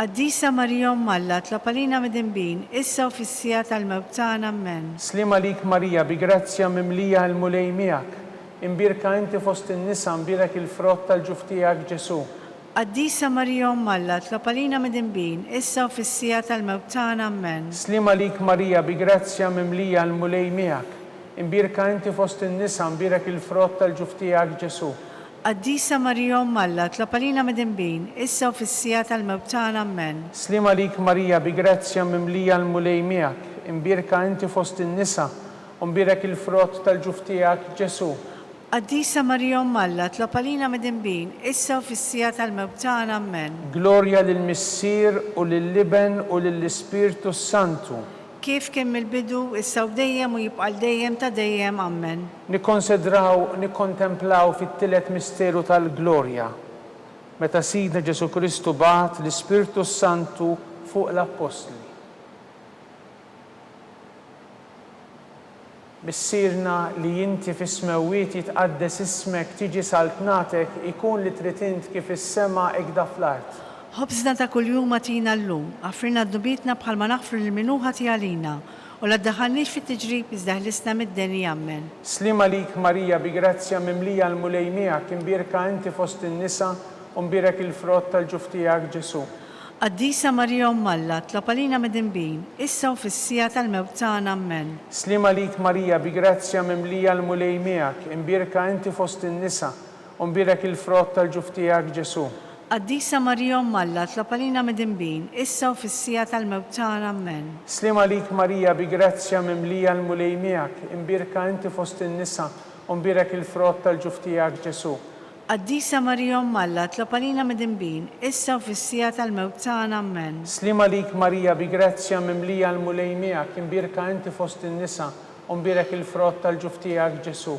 Qaddisa Marija Alla, itlab għalina mid-dinbin, issa u fis-sija tal-mewt tagħna, Amen. Slima lik Marija, bi grazzja mimlija l-mulej miegħek, imbirka inti fost in-nisa, mbirek il-frott tal-ġuf tiegħek Ġesu. Qaddisa Marija Alla, itlab għalina mid-dinbin, issa u fis-sija tal-mewt tagħna, Amen. Slima lik Marija, bi grazzja mimlija l-mulej miegħek, imbirka inti fost in-nisa, mbirek il-frott tal-ġuf tiegħek Ġesu. Qaddisa Marija Alla, itlab għalina mid-dinbin, issa u fis-sija tal-mewt tagħna, Amen. Slima lik Marija, bi grazzja mimlija l-mulej miegħek, imbirka inti fost in-nisa, u mbirek il-frott tal-ġuf tiegħek Ġesu. Qaddisa Marija Alla, itlab għalina mid-dinbin, issa u fis-sija tal-mewt tagħna, Amen. Glorja lill-Missier u lill-Liben u lill-Ispirtu Santu. Kif kien mill-bidu, issa u dejjem u jibqa' dejjem ta' dejjem, Amen. Nikkontemplaw fit-tielet misteru tal-glorja. Meta Sidna Ġesu Kristu bagħat l-Ispirtu Santu fuq l-Apostli. Missierna li inti fis-smewwiet jitqaddes ismek tiġi saltnatek ikun li trid int kif is-sema hekk fl-art. Ħobżna ta' kuljum atina llum, għafrina d-dubitna bħalma naħfru l-minuħa tiegħalina u la ddaħħalniex fit-tiġrib iżda ħlisna mid-denja, Amen. Slima lik Marija, bi grazzja mimlija l-mulej miegħek, imbirka inti fost in-nisa u mbirek il-frott tal-ġuf tiegħek Ġesu. Qaddisa Marija Alla, itlab għalina mid-dinbin, issa u fis-sija tal-mewt tagħna, Amen. Slima lik Marija, bi grazzja mimlija l-mulej miegħek, imbirka inti fost in-nisa u mbirek il-frott tal-ġuf tiegħek Ġesu. Qaddisa Marija Alla, itlab għalina mid-dinbin, issa u fis-sija tal-mewt tagħna, Amen. Slima lik Marija, bi grazzja mimlija l-mulej miegħek, imbirka inti fost in-nisa u mbirek il-frott tal-ġuf tiegħek Ġesu. Qaddisa Marija Alla, itlab għalina mid-dinbin, issa u fis-sija tal-mewt tagħna, Amen. Slima lik Marija, bi grazzja mimlija l-mulej miegħek, imbirka inti fost in-nisa u mbirek il-frott tal-ġuf tiegħek Ġesu.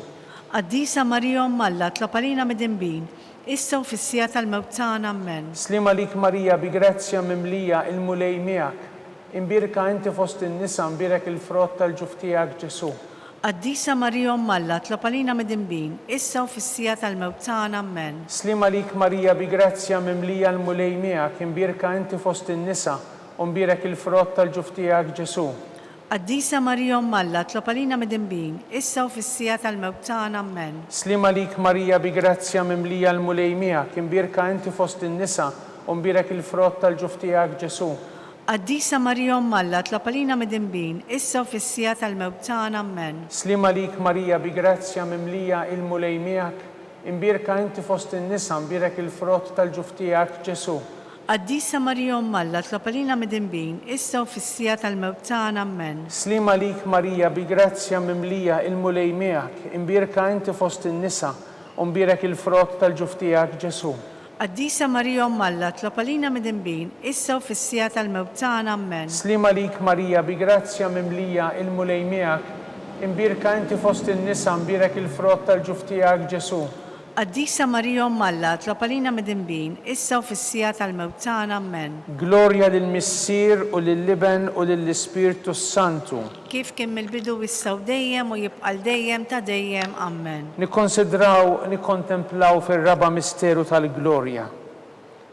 Qaddisa Marija Alla, itlab għalina mid-dinbin, issa u fis-sija tal-mewt tagħna, Amen. Slima lik Marija, bi grazzja mimlija l-mulej miegħek, imbirka inti fost in-nisa mbirek il-frott tal-ġuf tiegħek Ġesu. Qaddisa Marija Alla, itlab għalina mid-dinbin, issa u fis-sija tal-mewt tagħna, Amen. Slima lik Marija, bi grazzja mimlija l-mulej miegħek, imbirka inti fost in-nisa u mbirek il-frott tal-ġuf tiegħek Ġesu. Qaddisa Marija Alla, itlab għalina mid-dinbin, issa u fis-sija tal-mewt tagħna, Amen. Slima lik Marija, bi grazzja mimlija l-mulej miegħek, imbirka inti fost in-nisa u mbirek il-frott tal-ġuf tiegħek Ġesu. Qaddisa Marija Alla, itlab għalina mid-dinbin, issa u fis-sija tal-mewt tagħna, Amen. Slima lik Marija, bi grazzja mimlija l-mulej miegħek, imbirka inti fost in-nisa mbirek il-frott tal-ġuf tiegħek Ġesu. Qaddisa Marija Alla, itlab għalina mid-dinbin, issa u fis-sija tal-mewt tagħna, Amen. Slima lik Marija, bi grazzja mimlija l-mulej miegħek, imbirka inti fost in-nisa u mbirek il-frott tal-ġuf tiegħek Ġesu. Qaddisa Marija Alla, itlab għalina mid-dinbin, issa u fis-sija tal-mewt tagħna, Amen. Slima lik Marija, bi grazzja mimlija l-mulej miegħek, imbirka inti fost in-nisa mbirek il-frott tal-ġuf tiegħek Ġesu. Qaddisa Marija Alla, itlab għalina mid-dinbin, issa u fis-sija tal-mewt tagħna, Amen. Glorja lill-Missier u lill-Liben u lill-Ispirtu Santu. Kif kien mill-bidu issa u dejjem u jibqa' dejjem ta' dejjem, Amen. Nikkontemplaw fir-raba misteru tal-glorja.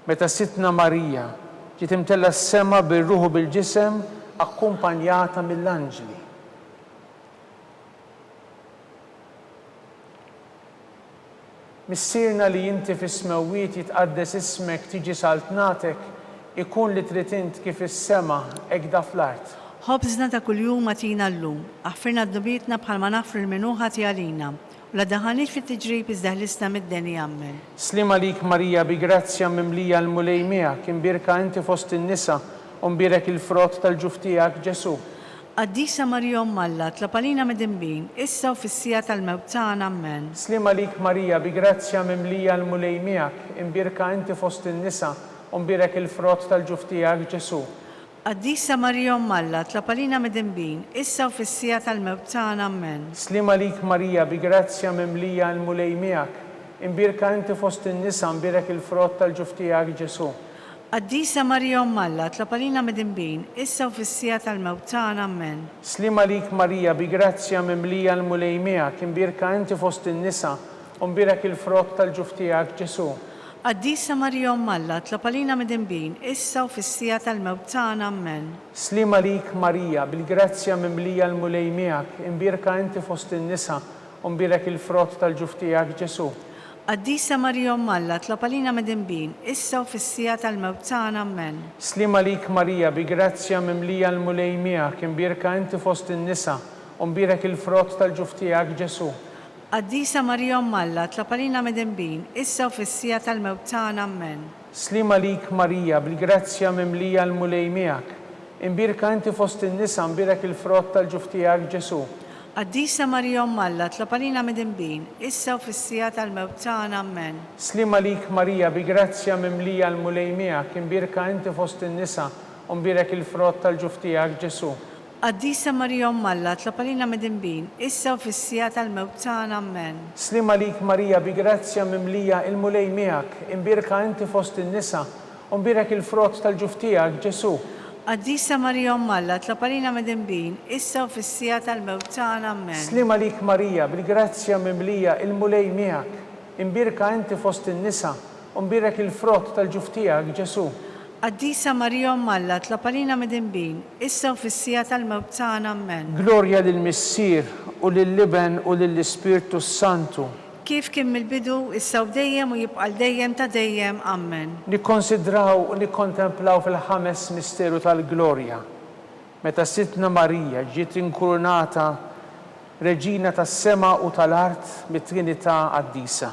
meta sitna Marija ġiet imtella s-sema bir-ruħu bil-ġisem akkumpanjata mill-anġli. Missierna li inti fis-smewwiet jitqaddes ismek tiġi saltnatek ikun li trid int kif is-sema hekk da fl-art. Ħobżna ta' kuljum għatina llum, aħfirna d-dubietna bħalma nafru l-minuħa għalina, u la daħanix fit-tiġrib iżdaħlisna mid-deni għammen. Slima lik Marija bi grazzja mimlija l-mulej miegħek, imbirka inti fost in-nisa u mbirek il-frott tal-ġuftijak Ġesu. Qaddisa Marija Alla, tlapalina mid-imbin, issa u fissija tal-mewt tagħna ammen. Slima lik Marija bi grazzja mimlija l-mulej miegħek, imbirka inti fost in-nisa u mbirek il-frott tal-ġuftijak Ġesu. Qaddisa Marija Alla, tlapalina mid-imbin, issa u fissija tal-mewt tagħna ammen. Slima lik Marija bi grazzja mimlija l-mulej miegħek, imbirka inti fost in-nisa mbirek il-frott tal-ġuftijak Ġesu. Qaddisa Marija Alla, tlapalina mid-imbin, issa u fissija tal-mewt tagħna ammen. Slima lik Marija bi grazzja mimlija l-mulej miegħek, imbirka inti fost in-nisa u mbirek il-frott tal-ġuftijak Ġesu. Qaddisa Marija Alla, tlapalina mid-imbin, issa u fissija tal-mewt tagħna ammen. Slima lik Marija bil-grazzja mimlija l-mulej miegħek, imbirka inti fost in-nisa u mbirek il-frott tal-ġuftijak Ġesu. Qaddisa Marija Alla, tlapalina mid-imbin, issa u fissija tal-mewt tagħna ammen. Slima lik Marija bi grazzja mimlija l-mulej miegħek, imbirka inti fost in-nisa u mbirek il-frott tal-ġuftijak Ġesu. Qaddisa Marija Alla, tlapalina mid-imbin, issa u fissija tal-mewt tagħna ammen. Slima lik Marija bil-grazzja mimlija l-mulej miegħek, imbirka inti fost in-nisa mbirek il-frott tal-ġuftijak Ġesu. Qaddisa Marija Alla, tlapalina mid-imbin, issa u fissija tal-mewt tagħna ammen. Slima lik Marija bi grazzja mimlija l-mulej miegħek, imbirka inti fost in-nisa u mbirek il-frott tal-ġuftijak Ġesu. Qaddisa Marija Alla, tlapalina mid-imbin, issa u fissija tal-mewt tagħna ammen. Slima lik Marija bi grazzja mimlija l-mulej miegħek, imbirka inti fost in-nisa u mbirek il-frott tal-ġuftijak Ġesu. Qaddisa Marija Alla, tlapalina mid-imbin, issa u fissija tal-mewt tagħna ammen. Slima lik Marija bil-grazzja mimlija l-mulej miegħek, imbirka inti fost in-nisa u mbirek il-frott tal-ġuftijak Ġesu. Qaddisa Marija Alla, tlapalina mid-imbin, issa u fissija tal-mewt tagħna ammen. Glorja lill-Missier u lill-Liben u lill-Ispirtu Santu. Kif kien mill-bidu, issa u dejjem u jibqal dejjem ta' dejjem ammen. Nikkonsidraw u nikkontemplaw fil-ħames misteru tal-glorja. Meta sitna Marija ġiet inkurunata Reġina tas-sema u tal-art mit-Trinità Qaddisa.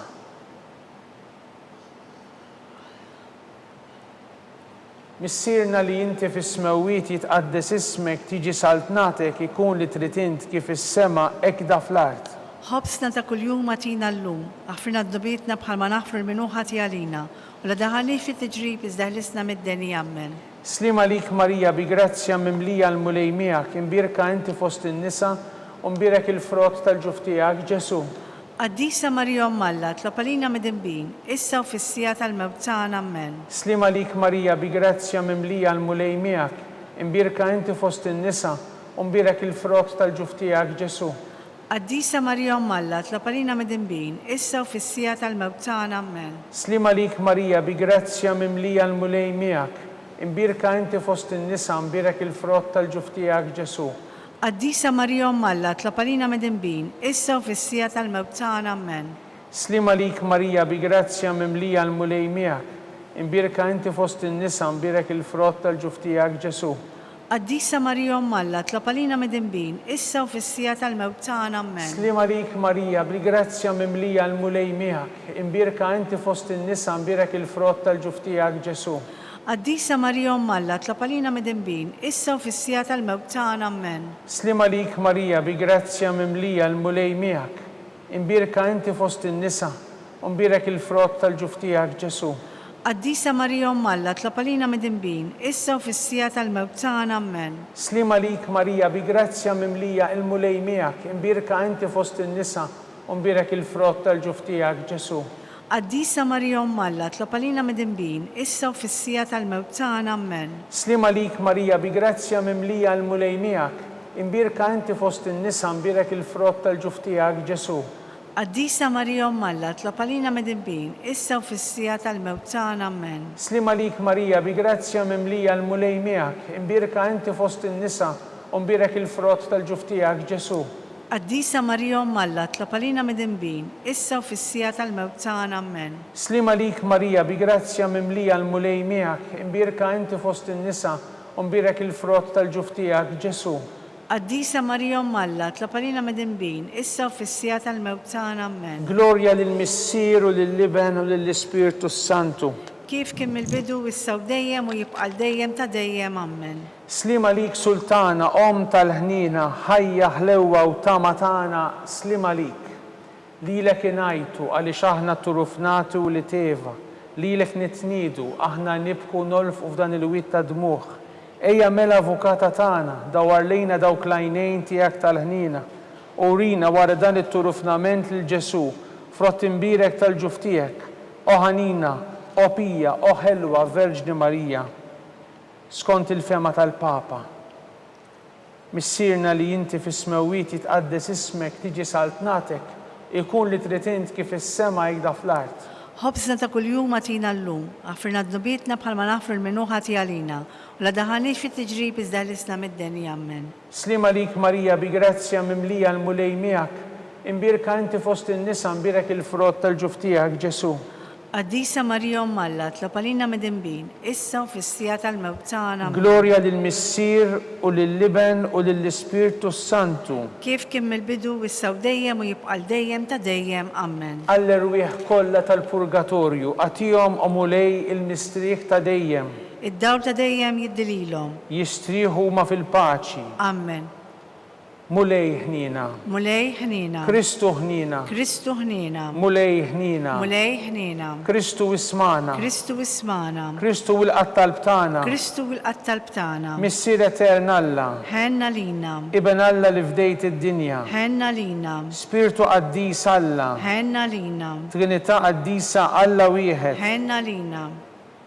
Missierna li inti fis-smewwiet jitqaddes ismek tiġi saltnatek ikun li trid int kif is-sema hekk da fl-art. Ħobsna ta' kuljum għatina llum, aħfirna d-dubietna bħalma nafru l-minuħa għalina, u la daħalni fit-tiġrib iżdaħlisna mid-deni ammen. Slima lik Marija bi grazzja mimlija l-mulej miegħek, imbirka inti fost in-nisa u mbirek il-frott tal-ġuftijak Ġesu. Qaddisa Marija Alla, tlapalina mid-imbin, issa u fissija tal-mewt tagħna ammen. Slima lik Marija bi grazzja mimlija l-mulej miegħek, imbirka inti fost in-nisa u mbirek il-frott tal-ġuftijak Ġesu. Qaddisa Marija Alla, tlapalina mid-imbin, issa u fissija tal-mewt tagħna ammen. Slima lik Marija bi grazzja mimlija l-mulej miegħek, imbirka inti fost in-nisa mbirek il-frott tal-ġuftijak Ġesu. Qaddisa Marija Alla, tlapalina mid-imbin, issa u fissija tal-mewt tagħna ammen. Slima lik Marija bi grazzja mimlija l-mulej miegħek, imbirka inti fost in-nisa mbirek il-frott tal-ġuftijak Ġesu. Qaddisa Marija Alla, tlapalina mid-imbin, issa u fissija tal-mewt tagħna ammen. Slima lik Marija bi grazzja mimlija l-mulej miegħek, imbirka inti fost in-nisa mbirek il-frott tal-ġuftijak Ġesu. Qaddisa Marija Alla, tlapalina mid-imbin, issa u fissija tal-mewt tagħna ammen. Slima lik Marija bi grazzja mimlija l-mulej miegħek, imbirka inti fost in-nisa u mbirek il-frott tal-ġuftijak Ġesu. Qaddisa Marija Alla, tlapalina mid-imbin, issa u fissija tal-mewt tagħna ammen. Slima lik Marija bi grazzja mimlija l-mulej miegħek, imbirka inti fost in-nisa u mbirek il-frott tal-ġuftijak Ġesu. Qaddisa Marija Alla, tlapalina mid-imbin, issa u fissija tal-mewt tagħna ammen. Slima lik Marija bi grazzja mimlija l-mulej miegħek, imbirka inti fost in-nisa mbirek il-frott tal-ġuftijak Ġesu. Qaddisa Marija Alla, tlob għalina medinbin, issa u fis-sija tal-mewt tagħna, amen. Slima lik Marija, bi grazzja mimlija l-mulej miegħek, imbirka inti fost in-nisa, u mbirek il-frott tal-ġuf tiegħek Ġesu. Qaddisa Marija Alla, tlob għalina medinbin, issa u fis-sija tal-mewt tagħna, amen. Slima lik Marija, bi grazzja mimlija l-mulej miegħek, imbirka inti fost in-nisa, u mbirek il-frott tal-ġuf tiegħek Ġesu. Qaddisa Marija Alla, tlob għalina medinbin, issa u fis-sija tal-mewt tagħna, amen. Glorja lill-Missier u lill-Liben u lill-Ispiritu Santu. Kif kien mill-bidu issa u dejjem u jibqa' dejjem ta' dejjem, amen. Slima lik Sultana, om tal-ħnina, ħajja ħlewwa u tama tagħna, slima lik. Lilek inajtu għaliex aħna turufnatu li teva, lilek nitniedu aħna nibku nolfqu f'dan il-wit ta' dmuħ. Ejja mela avukata tagħna, dawar lejna dawk l-għajnejn tiegħek tal-ħnina, u rina wara dan it-turufnament lil Ġesu, frott imbirek tal-ġuf tiegħek, o ħanina, o pija, o ħelwa Verġni Marija. Skont il-fema tal-Papa, missierna li inti fis-smewwiet jitqaddes ismek tiġi saltnatek, ikun li trid int kif is-sema jgħida fl-art. Ħobsna ta' kuljum għatina l-lum, għafrina d-nubietna bħalma nafru l-menuħa tijalina, u la daħanix fit tiġrib iżda l-isna mid-denja, amen. Slima lik Marija, bi grazzja mimlija l-mulej miegħek, imbirka inti fost in-nisa, imbirek il-frott tal-ġuf tiegħek Ġesu. Qaddisa Marija Alla, tlob għalina medinbin, issa u fis-sija tal-mewt tagħna, amen. Glorja lill-Missier u lill-Liben u lill-Ispiritu Santu. Kif kien mill-bidu issa u dejjem u jibqa' dejjem ta' dejjem, amen. All-erwieħ kollha tal-purgatorju, għatihom u mulej il-mistrieħ ta' dejjem. Id-dawl ta' dejjem jiddililhom, Jistrieħu ma fil-paċi. amen. Mulej ħnina. Mulej ħnina, Kristu ħnina. Kristu ħnina, Mulej ħnina. mulej ħnina, Kristu ismana. Kristu ismana, Kristu il-qattalb tagħna. Kristu il-qattalb tagħna, Missier etern Alla. ħenna lina, Iben Alla li fdejt id-dinja. ħenna lina, Spiritu qaddis Alla. ħenna lina, Trinità qaddisa Alla wieħed. ħenna lina,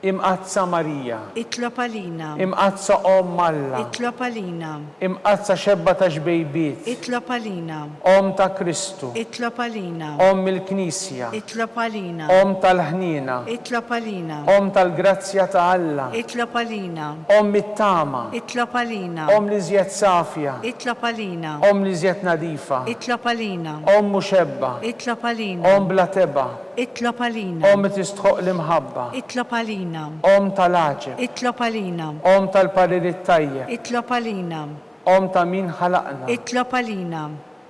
Imqazza Marija. itlob għalina, Imqazza Om Alla. itlob għalina, Imqazza xebba ta' xbejbiet. itlob għalina, Om ta' Kristu. itlob għalina, Om il-Knisja. itlob għalina, Om tal-ħnina. itlob għalina, Om tal-grazzja ta' Alla. itlob għalina, Om it-tama. itlob għalina, Om li żjed safja. itlob għalina, Om li żjed nadifa. itlob għalina, Om muxebba. itlob għalina, Om bla teba. itlob għalina, Om tistħoq l-imħabba. itlob għalina, Om tal-aġeb. itlob għalina, Om tal-paririt tajjeb. itlob għalina, Om ta' min ħalaqna. itlob għalina,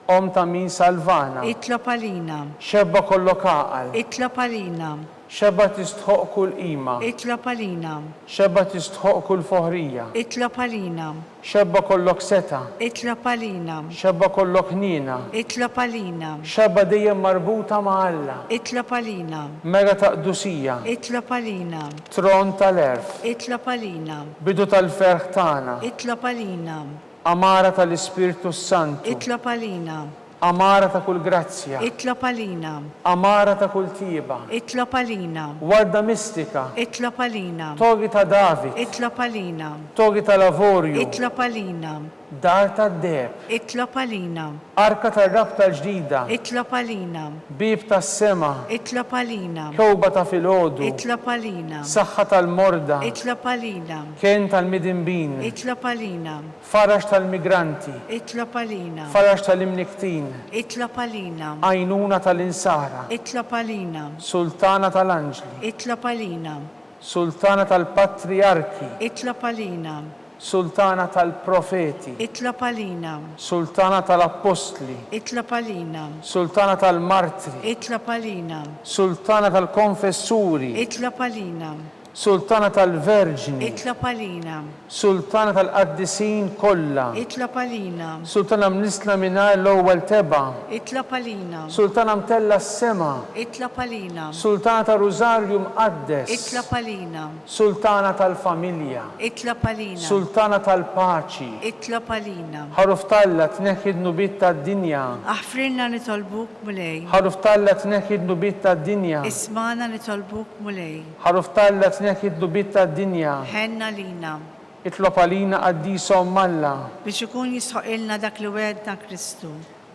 Om ta' min salvana. itlob għalina, Xebba kollok aqal. itlob għalina, Xebba tistħoq kull qima. itlob għalina, Xebba tistħoq kull foħrija. itlob għalina, Xebba kollok seta. itlob għalina, Xebba kollok ħnina. itlob għalina, Xebba dejjem marbuta ma' Alla. itlob għalina, Mega taqdusija. itlob għalina, Tron tal-erf. itlob għalina, Bidu tal-ferħ tagħna. itlob għalina, Amara tal-Ispiritu Santu. itlob għalina, Amara ta' kull grazzja. itlob għalina, Amara ta' kull tiba. itlob għalina, Warda mistika. itlob għalina, Togi ta' David. itlob għalina, Togi ta' Lavorju. itlob għalina, Dar ta' Deb. itlob għalina, Arka ta' Rabta ġdida. itlob għalina, Bib ta' sema. itlob għalina, Kewba ta' filgħodu. itlob għalina, Saħħa tal-morda. itlob għalina, Kien tal-midinbin. itlob għalina, Farax tal-migranti. itlob għalina, Farax tal-imniktin. itlob għalina, Għajnuna tal-insara. itlob għalina, Sultana tal-anġli. itlob għalina, Sultana tal-patriarki. itlob għalina, Sultana tal-profeti. itlob għalina, Sultana tal-apostli. itlob għalina, Sultana tal-martri. itlob għalina, Sultana tal-konfessuri. itlob għalina, Sultana tal-verġini. itlob għalina, Sultana tal-qaddisin kollha. itlob għalina, Sultana mnisla minar l-ewwel teba. itlob għalina, Sultana mtella s-sema. itlob għalina, Sultana tal-Rużarju mqaddes. itlob għalina, Sultana tal-familja. itlob għalina, Sultana tal-paċi. itlob għalina, Ħaruf talla tneħħid nubit tad-dinja. aħfrinna nitolbuk mulej, Ħaruf talla tneħħid nubit tad-dinja. ismana nitolbuk mulej, Ħaruf talla tneħħid nubit tad-dinja. ħenna lina, Itlob għalina qaddisom Alla. biex ikun jisħoqilna dak li wedna Kristu.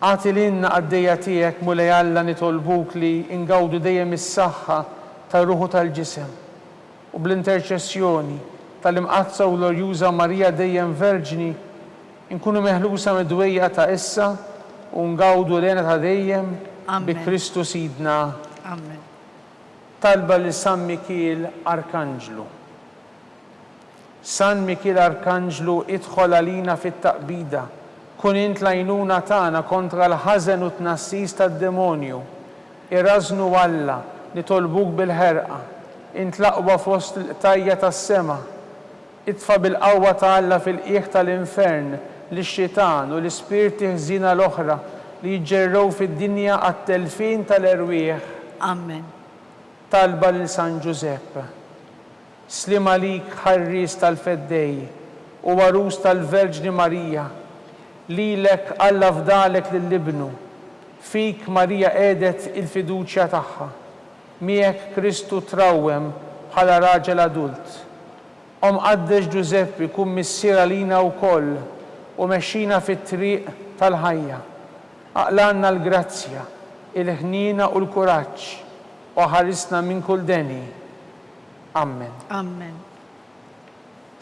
Għati l-inna għaddejja tijek mulej Alla nitolbuk li ingawdu dejjem is-saħħa tal-ruħu tal-ġisem u bl-interċessjoni tal-imqazza u l-orjuża Marija dejjem Verġni inkunu meħlusa mid-dwejja ta' issa u ngawdu l-ena ta' dejjem bi Kristu Sidna. Amen. Talba li San Mikil Arkanġlu. San Mikil Arkanġlu idħol għalina fit-taqbida. Kun int lajnuna tagħna kontra l-ħażen u tnassis tad-demonju. Irrażnu Alla nitolbuk bil-ħerqa. Int l-aqwa fost l-qtajja tas-sema. Itfa' bil-qawwa ta' Alla fil-qiegħ tal-infern lix-xitan u l-ispirti ħżina l-oħra li jġerrew fid-dinja għat-telfin tal-erwieħ. Amen. Talba lil San Giuseppe. Slim għalik ħarris tal-feddej u warus tal-Verġni Marija. Lilek Alla fdalek lill-ibnu. Fik Marija għedet il-fiduċja tagħha. Miegħek Kristu trawwem bħala raġel adult. Qaddex Giuseppe kun missier għalina wkoll u mexxina fit-triq tal-ħajja. Aqlanna l-grazzja, il-ħnina u l-kuraġġ u ħarisna minn kull deni. Amen. Amen.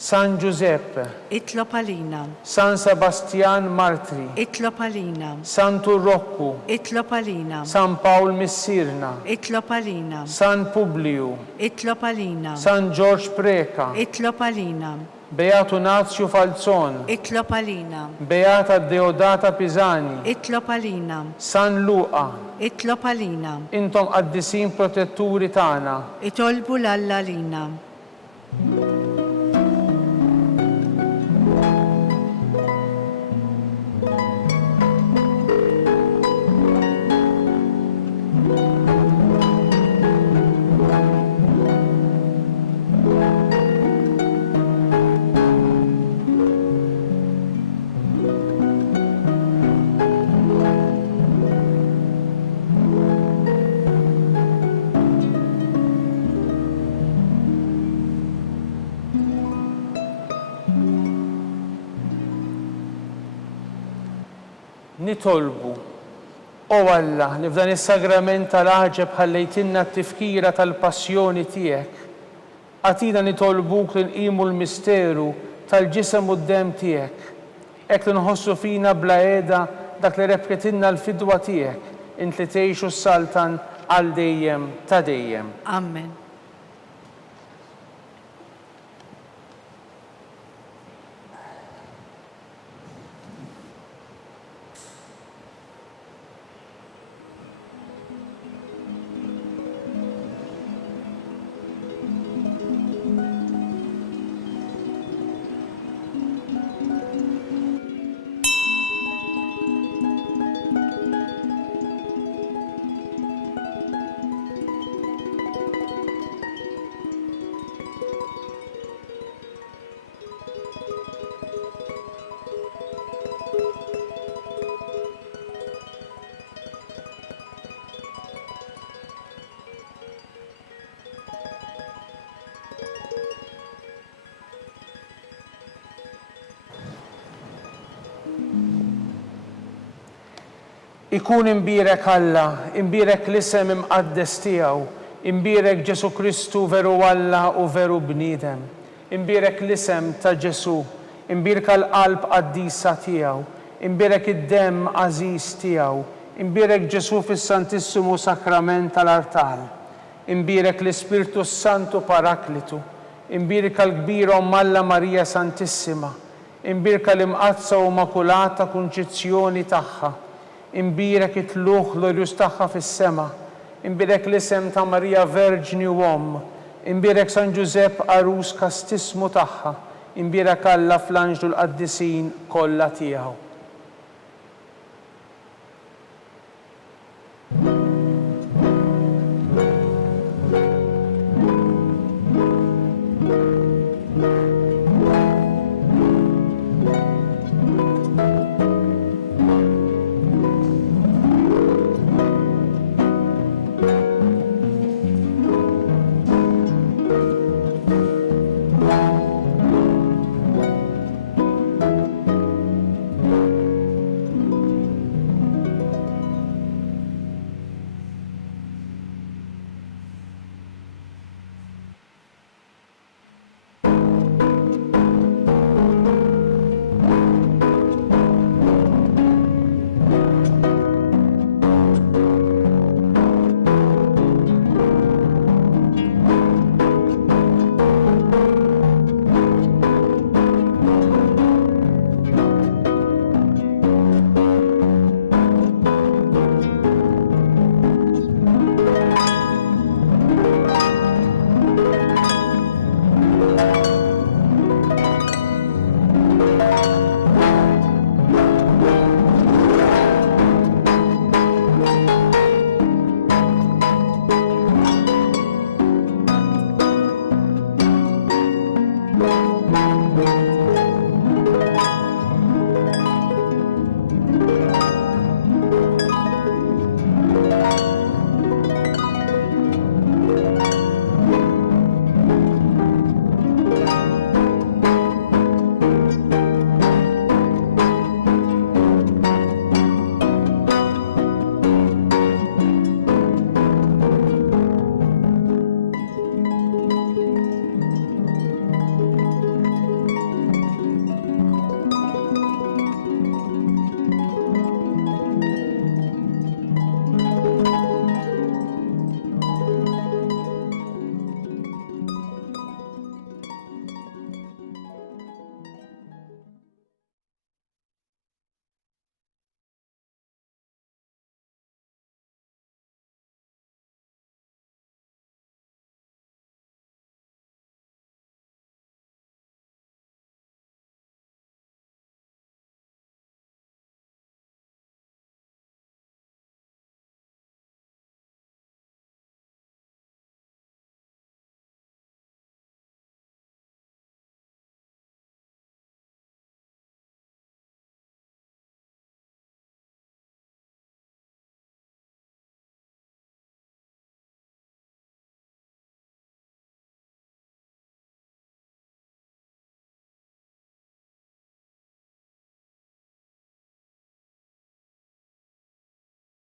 San Giuseppe, Itlob għalina. San Sebastian Martri, Itlob għalina. San Turrokku, Itlob għalina. San Pawl Missirna, Itlob għalina. San Publiu, Itlob għalina. San George Preka, Itlob għalina. Beatu Nazio Falzon, Itlob għalina. Beata Deodata Pisani, Itlob għalina. San Luqa, Itlob għalina. intom qaddisin protetturi tagħna. Itolbu l-Alla lina. Nitolbu, o Alla, li f'dan is-sagrament tal-aġeb ħallejtinna t-tifkira tal-passjoni tiegħek. Għatina nitolbuk li nqimu l-misteru tal-ġisem u d-dem tiegħek. Hekk li nħossu fina bla qiegħda dak li repketinna l-fidwa tiegħek, int li tgħixu s-saltan għal dejjem ta' dejjem. Amen. Ikun imbirek Alla, imbirek l-isem imqaddes tiegħu, imbirek Ġesu Kristu veru Alla u veru bniedem. Imbirek l-isem ta' Ġesu, imbirka l-qalb qaddisa tiegħu, imbirek id-dem għażiż tiegħu, imbirek Ġesu fis-Santissimu Sakrament tal-Artal, imbirek l-Ispirtu Santu Paraklitu, imbirka l-kbira Alla Marija Santissima, imbirka l-imqazza u makulata kunċizzjoni tagħha, imbirek it-tluħ l-orjus tagħha fis-sema, imbirek l-isem ta' Marija Verġni u Omm, imbirek San Giuseppe Arus kastismu tagħha, imbirek Alla fl-anġlu l-qaddisin kollha tiegħu.